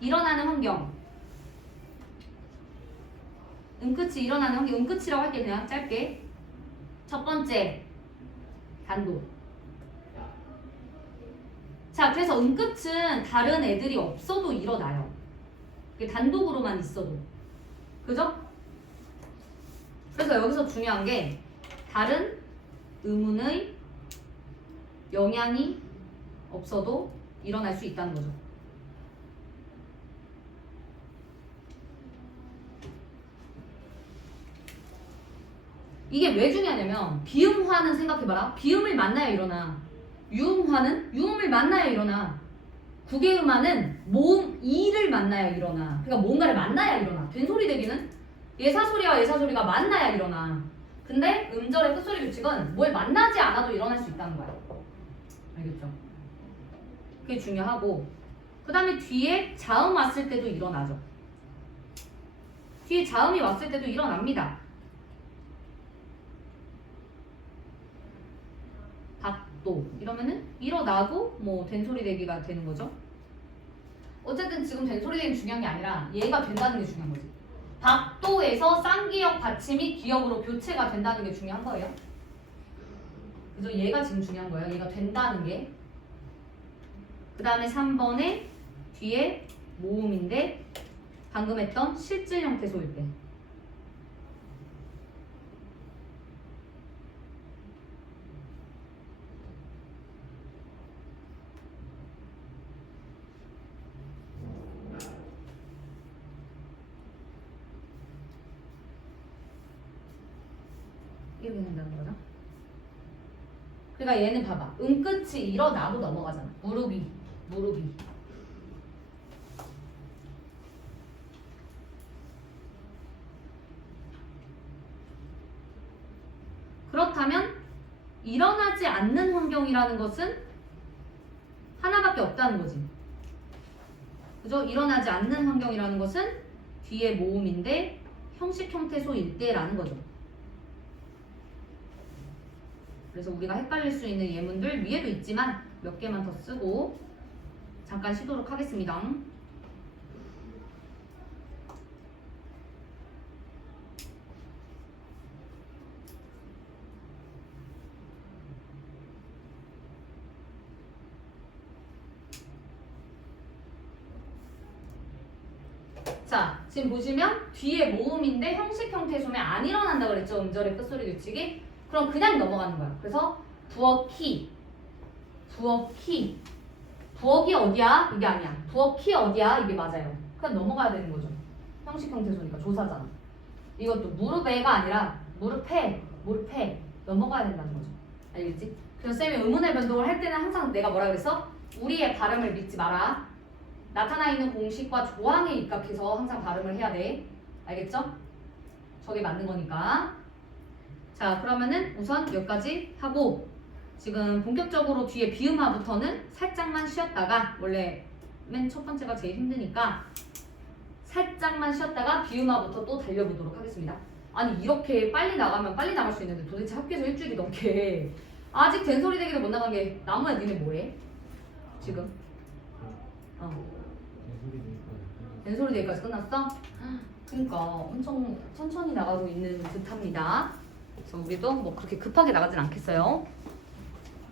일어나는 환경. 음끝이 일어나는 환경. 음끝이라고 할게 그냥 짧게. 첫 번째 단도. 자, 그래서 음끝은 다른 애들이 없어도 일어나요. 이게 단독으로만 있어도. 그죠? 그래서 여기서 중요한 게 다른 음운의 영향이 없어도 일어날 수 있다는 거죠. 이게 왜 중요하냐면 비음화는 생각해봐라. 비음을 만나야 일어나. 유음화는 유음을 만나야 일어나. 국외음화는 모음 이를 만나야 일어나. 그러니까 뭔가를 만나야 일어나. 된소리 대기는 예사소리와 예사소리가 만나야 일어나. 근데 음절의 끝소리 규칙은 뭘 만나지 않아도 일어날 수 있다는 거야. 알겠죠? 그게 중요하고, 그 다음에 뒤에 자음 왔을 때도 일어나죠. 뒤에 자음이 왔을 때도 일어납니다. 닭도 이러면은 일어나고 뭐 된소리 대기가 되는 거죠. 어쨌든 지금 된소리 대기는 중요한 게 아니라 얘가 된다는 게 중요한 거지. 박도에서 쌍기역 받침이 기역으로 교체가 된다는 게 중요한 거예요. 그죠? 얘가 지금 중요한 거예요. 얘가 된다는 게. 그 다음에 3번에 뒤에 모음인데 방금 했던 실질 형태 소일 때. 이렇게 된다는 거죠. 그러니까 얘는 봐봐. 끝이 일어나고 넘어가잖아. 무릎이. 그렇다면 일어나지 않는 환경이라는 것은 하나밖에 없다는 거지. 그죠? 일어나지 않는 환경이라는 것은 뒤에 모음인데 형식 형태소일 때라는 거죠. 그래서 우리가 헷갈릴 수 있는 예문들 위에도 있지만 몇 개만 더 쓰고 잠깐 쉬도록 하겠습니다. 자, 지금 보시면 뒤에 모음인데 형식 형태 소면 안 일어난다 그랬죠? 음절의 끝소리 규칙이. 그럼 그냥 넘어가는 거야. 그래서 부엌이 부엌이 어디야? 이게 아니야. 부엌이 어디야? 이게 맞아요. 그냥 넘어가야 되는 거죠. 형식 형태 소니까 조사잖아. 이것도 무릎에가 아니라 무릎에 넘어가야 된다는 거죠. 알겠지? 그래서 쌤이 의문의 변동을 할 때는 항상 내가 뭐라 그랬어? 우리의 발음을 믿지 마라. 나타나 있는 공식과 조항에 입각해서 항상 발음을 해야 돼. 알겠죠? 저게 맞는 거니까. 자, 그러면은 우선 여기까지 하고 지금 본격적으로 뒤에 비음화부터는 살짝만 쉬었다가, 원래 맨 첫 번째가 제일 힘드니까 살짝만 쉬었다가 비음화부터 또 달려보도록 하겠습니다. 아니 이렇게 빨리 나가면 빨리 나갈 수 있는데 도대체 학교에서 일주일이 넘게 아직 된소리 대기도 못 나간 게 나무야. 니네 뭐해? 지금? 된소리 대기까지 끝났어? 그러니까 엄청 천천히 나가고 있는 듯합니다. 그래서 우리도 뭐 그렇게 급하게 나가진 않겠어요.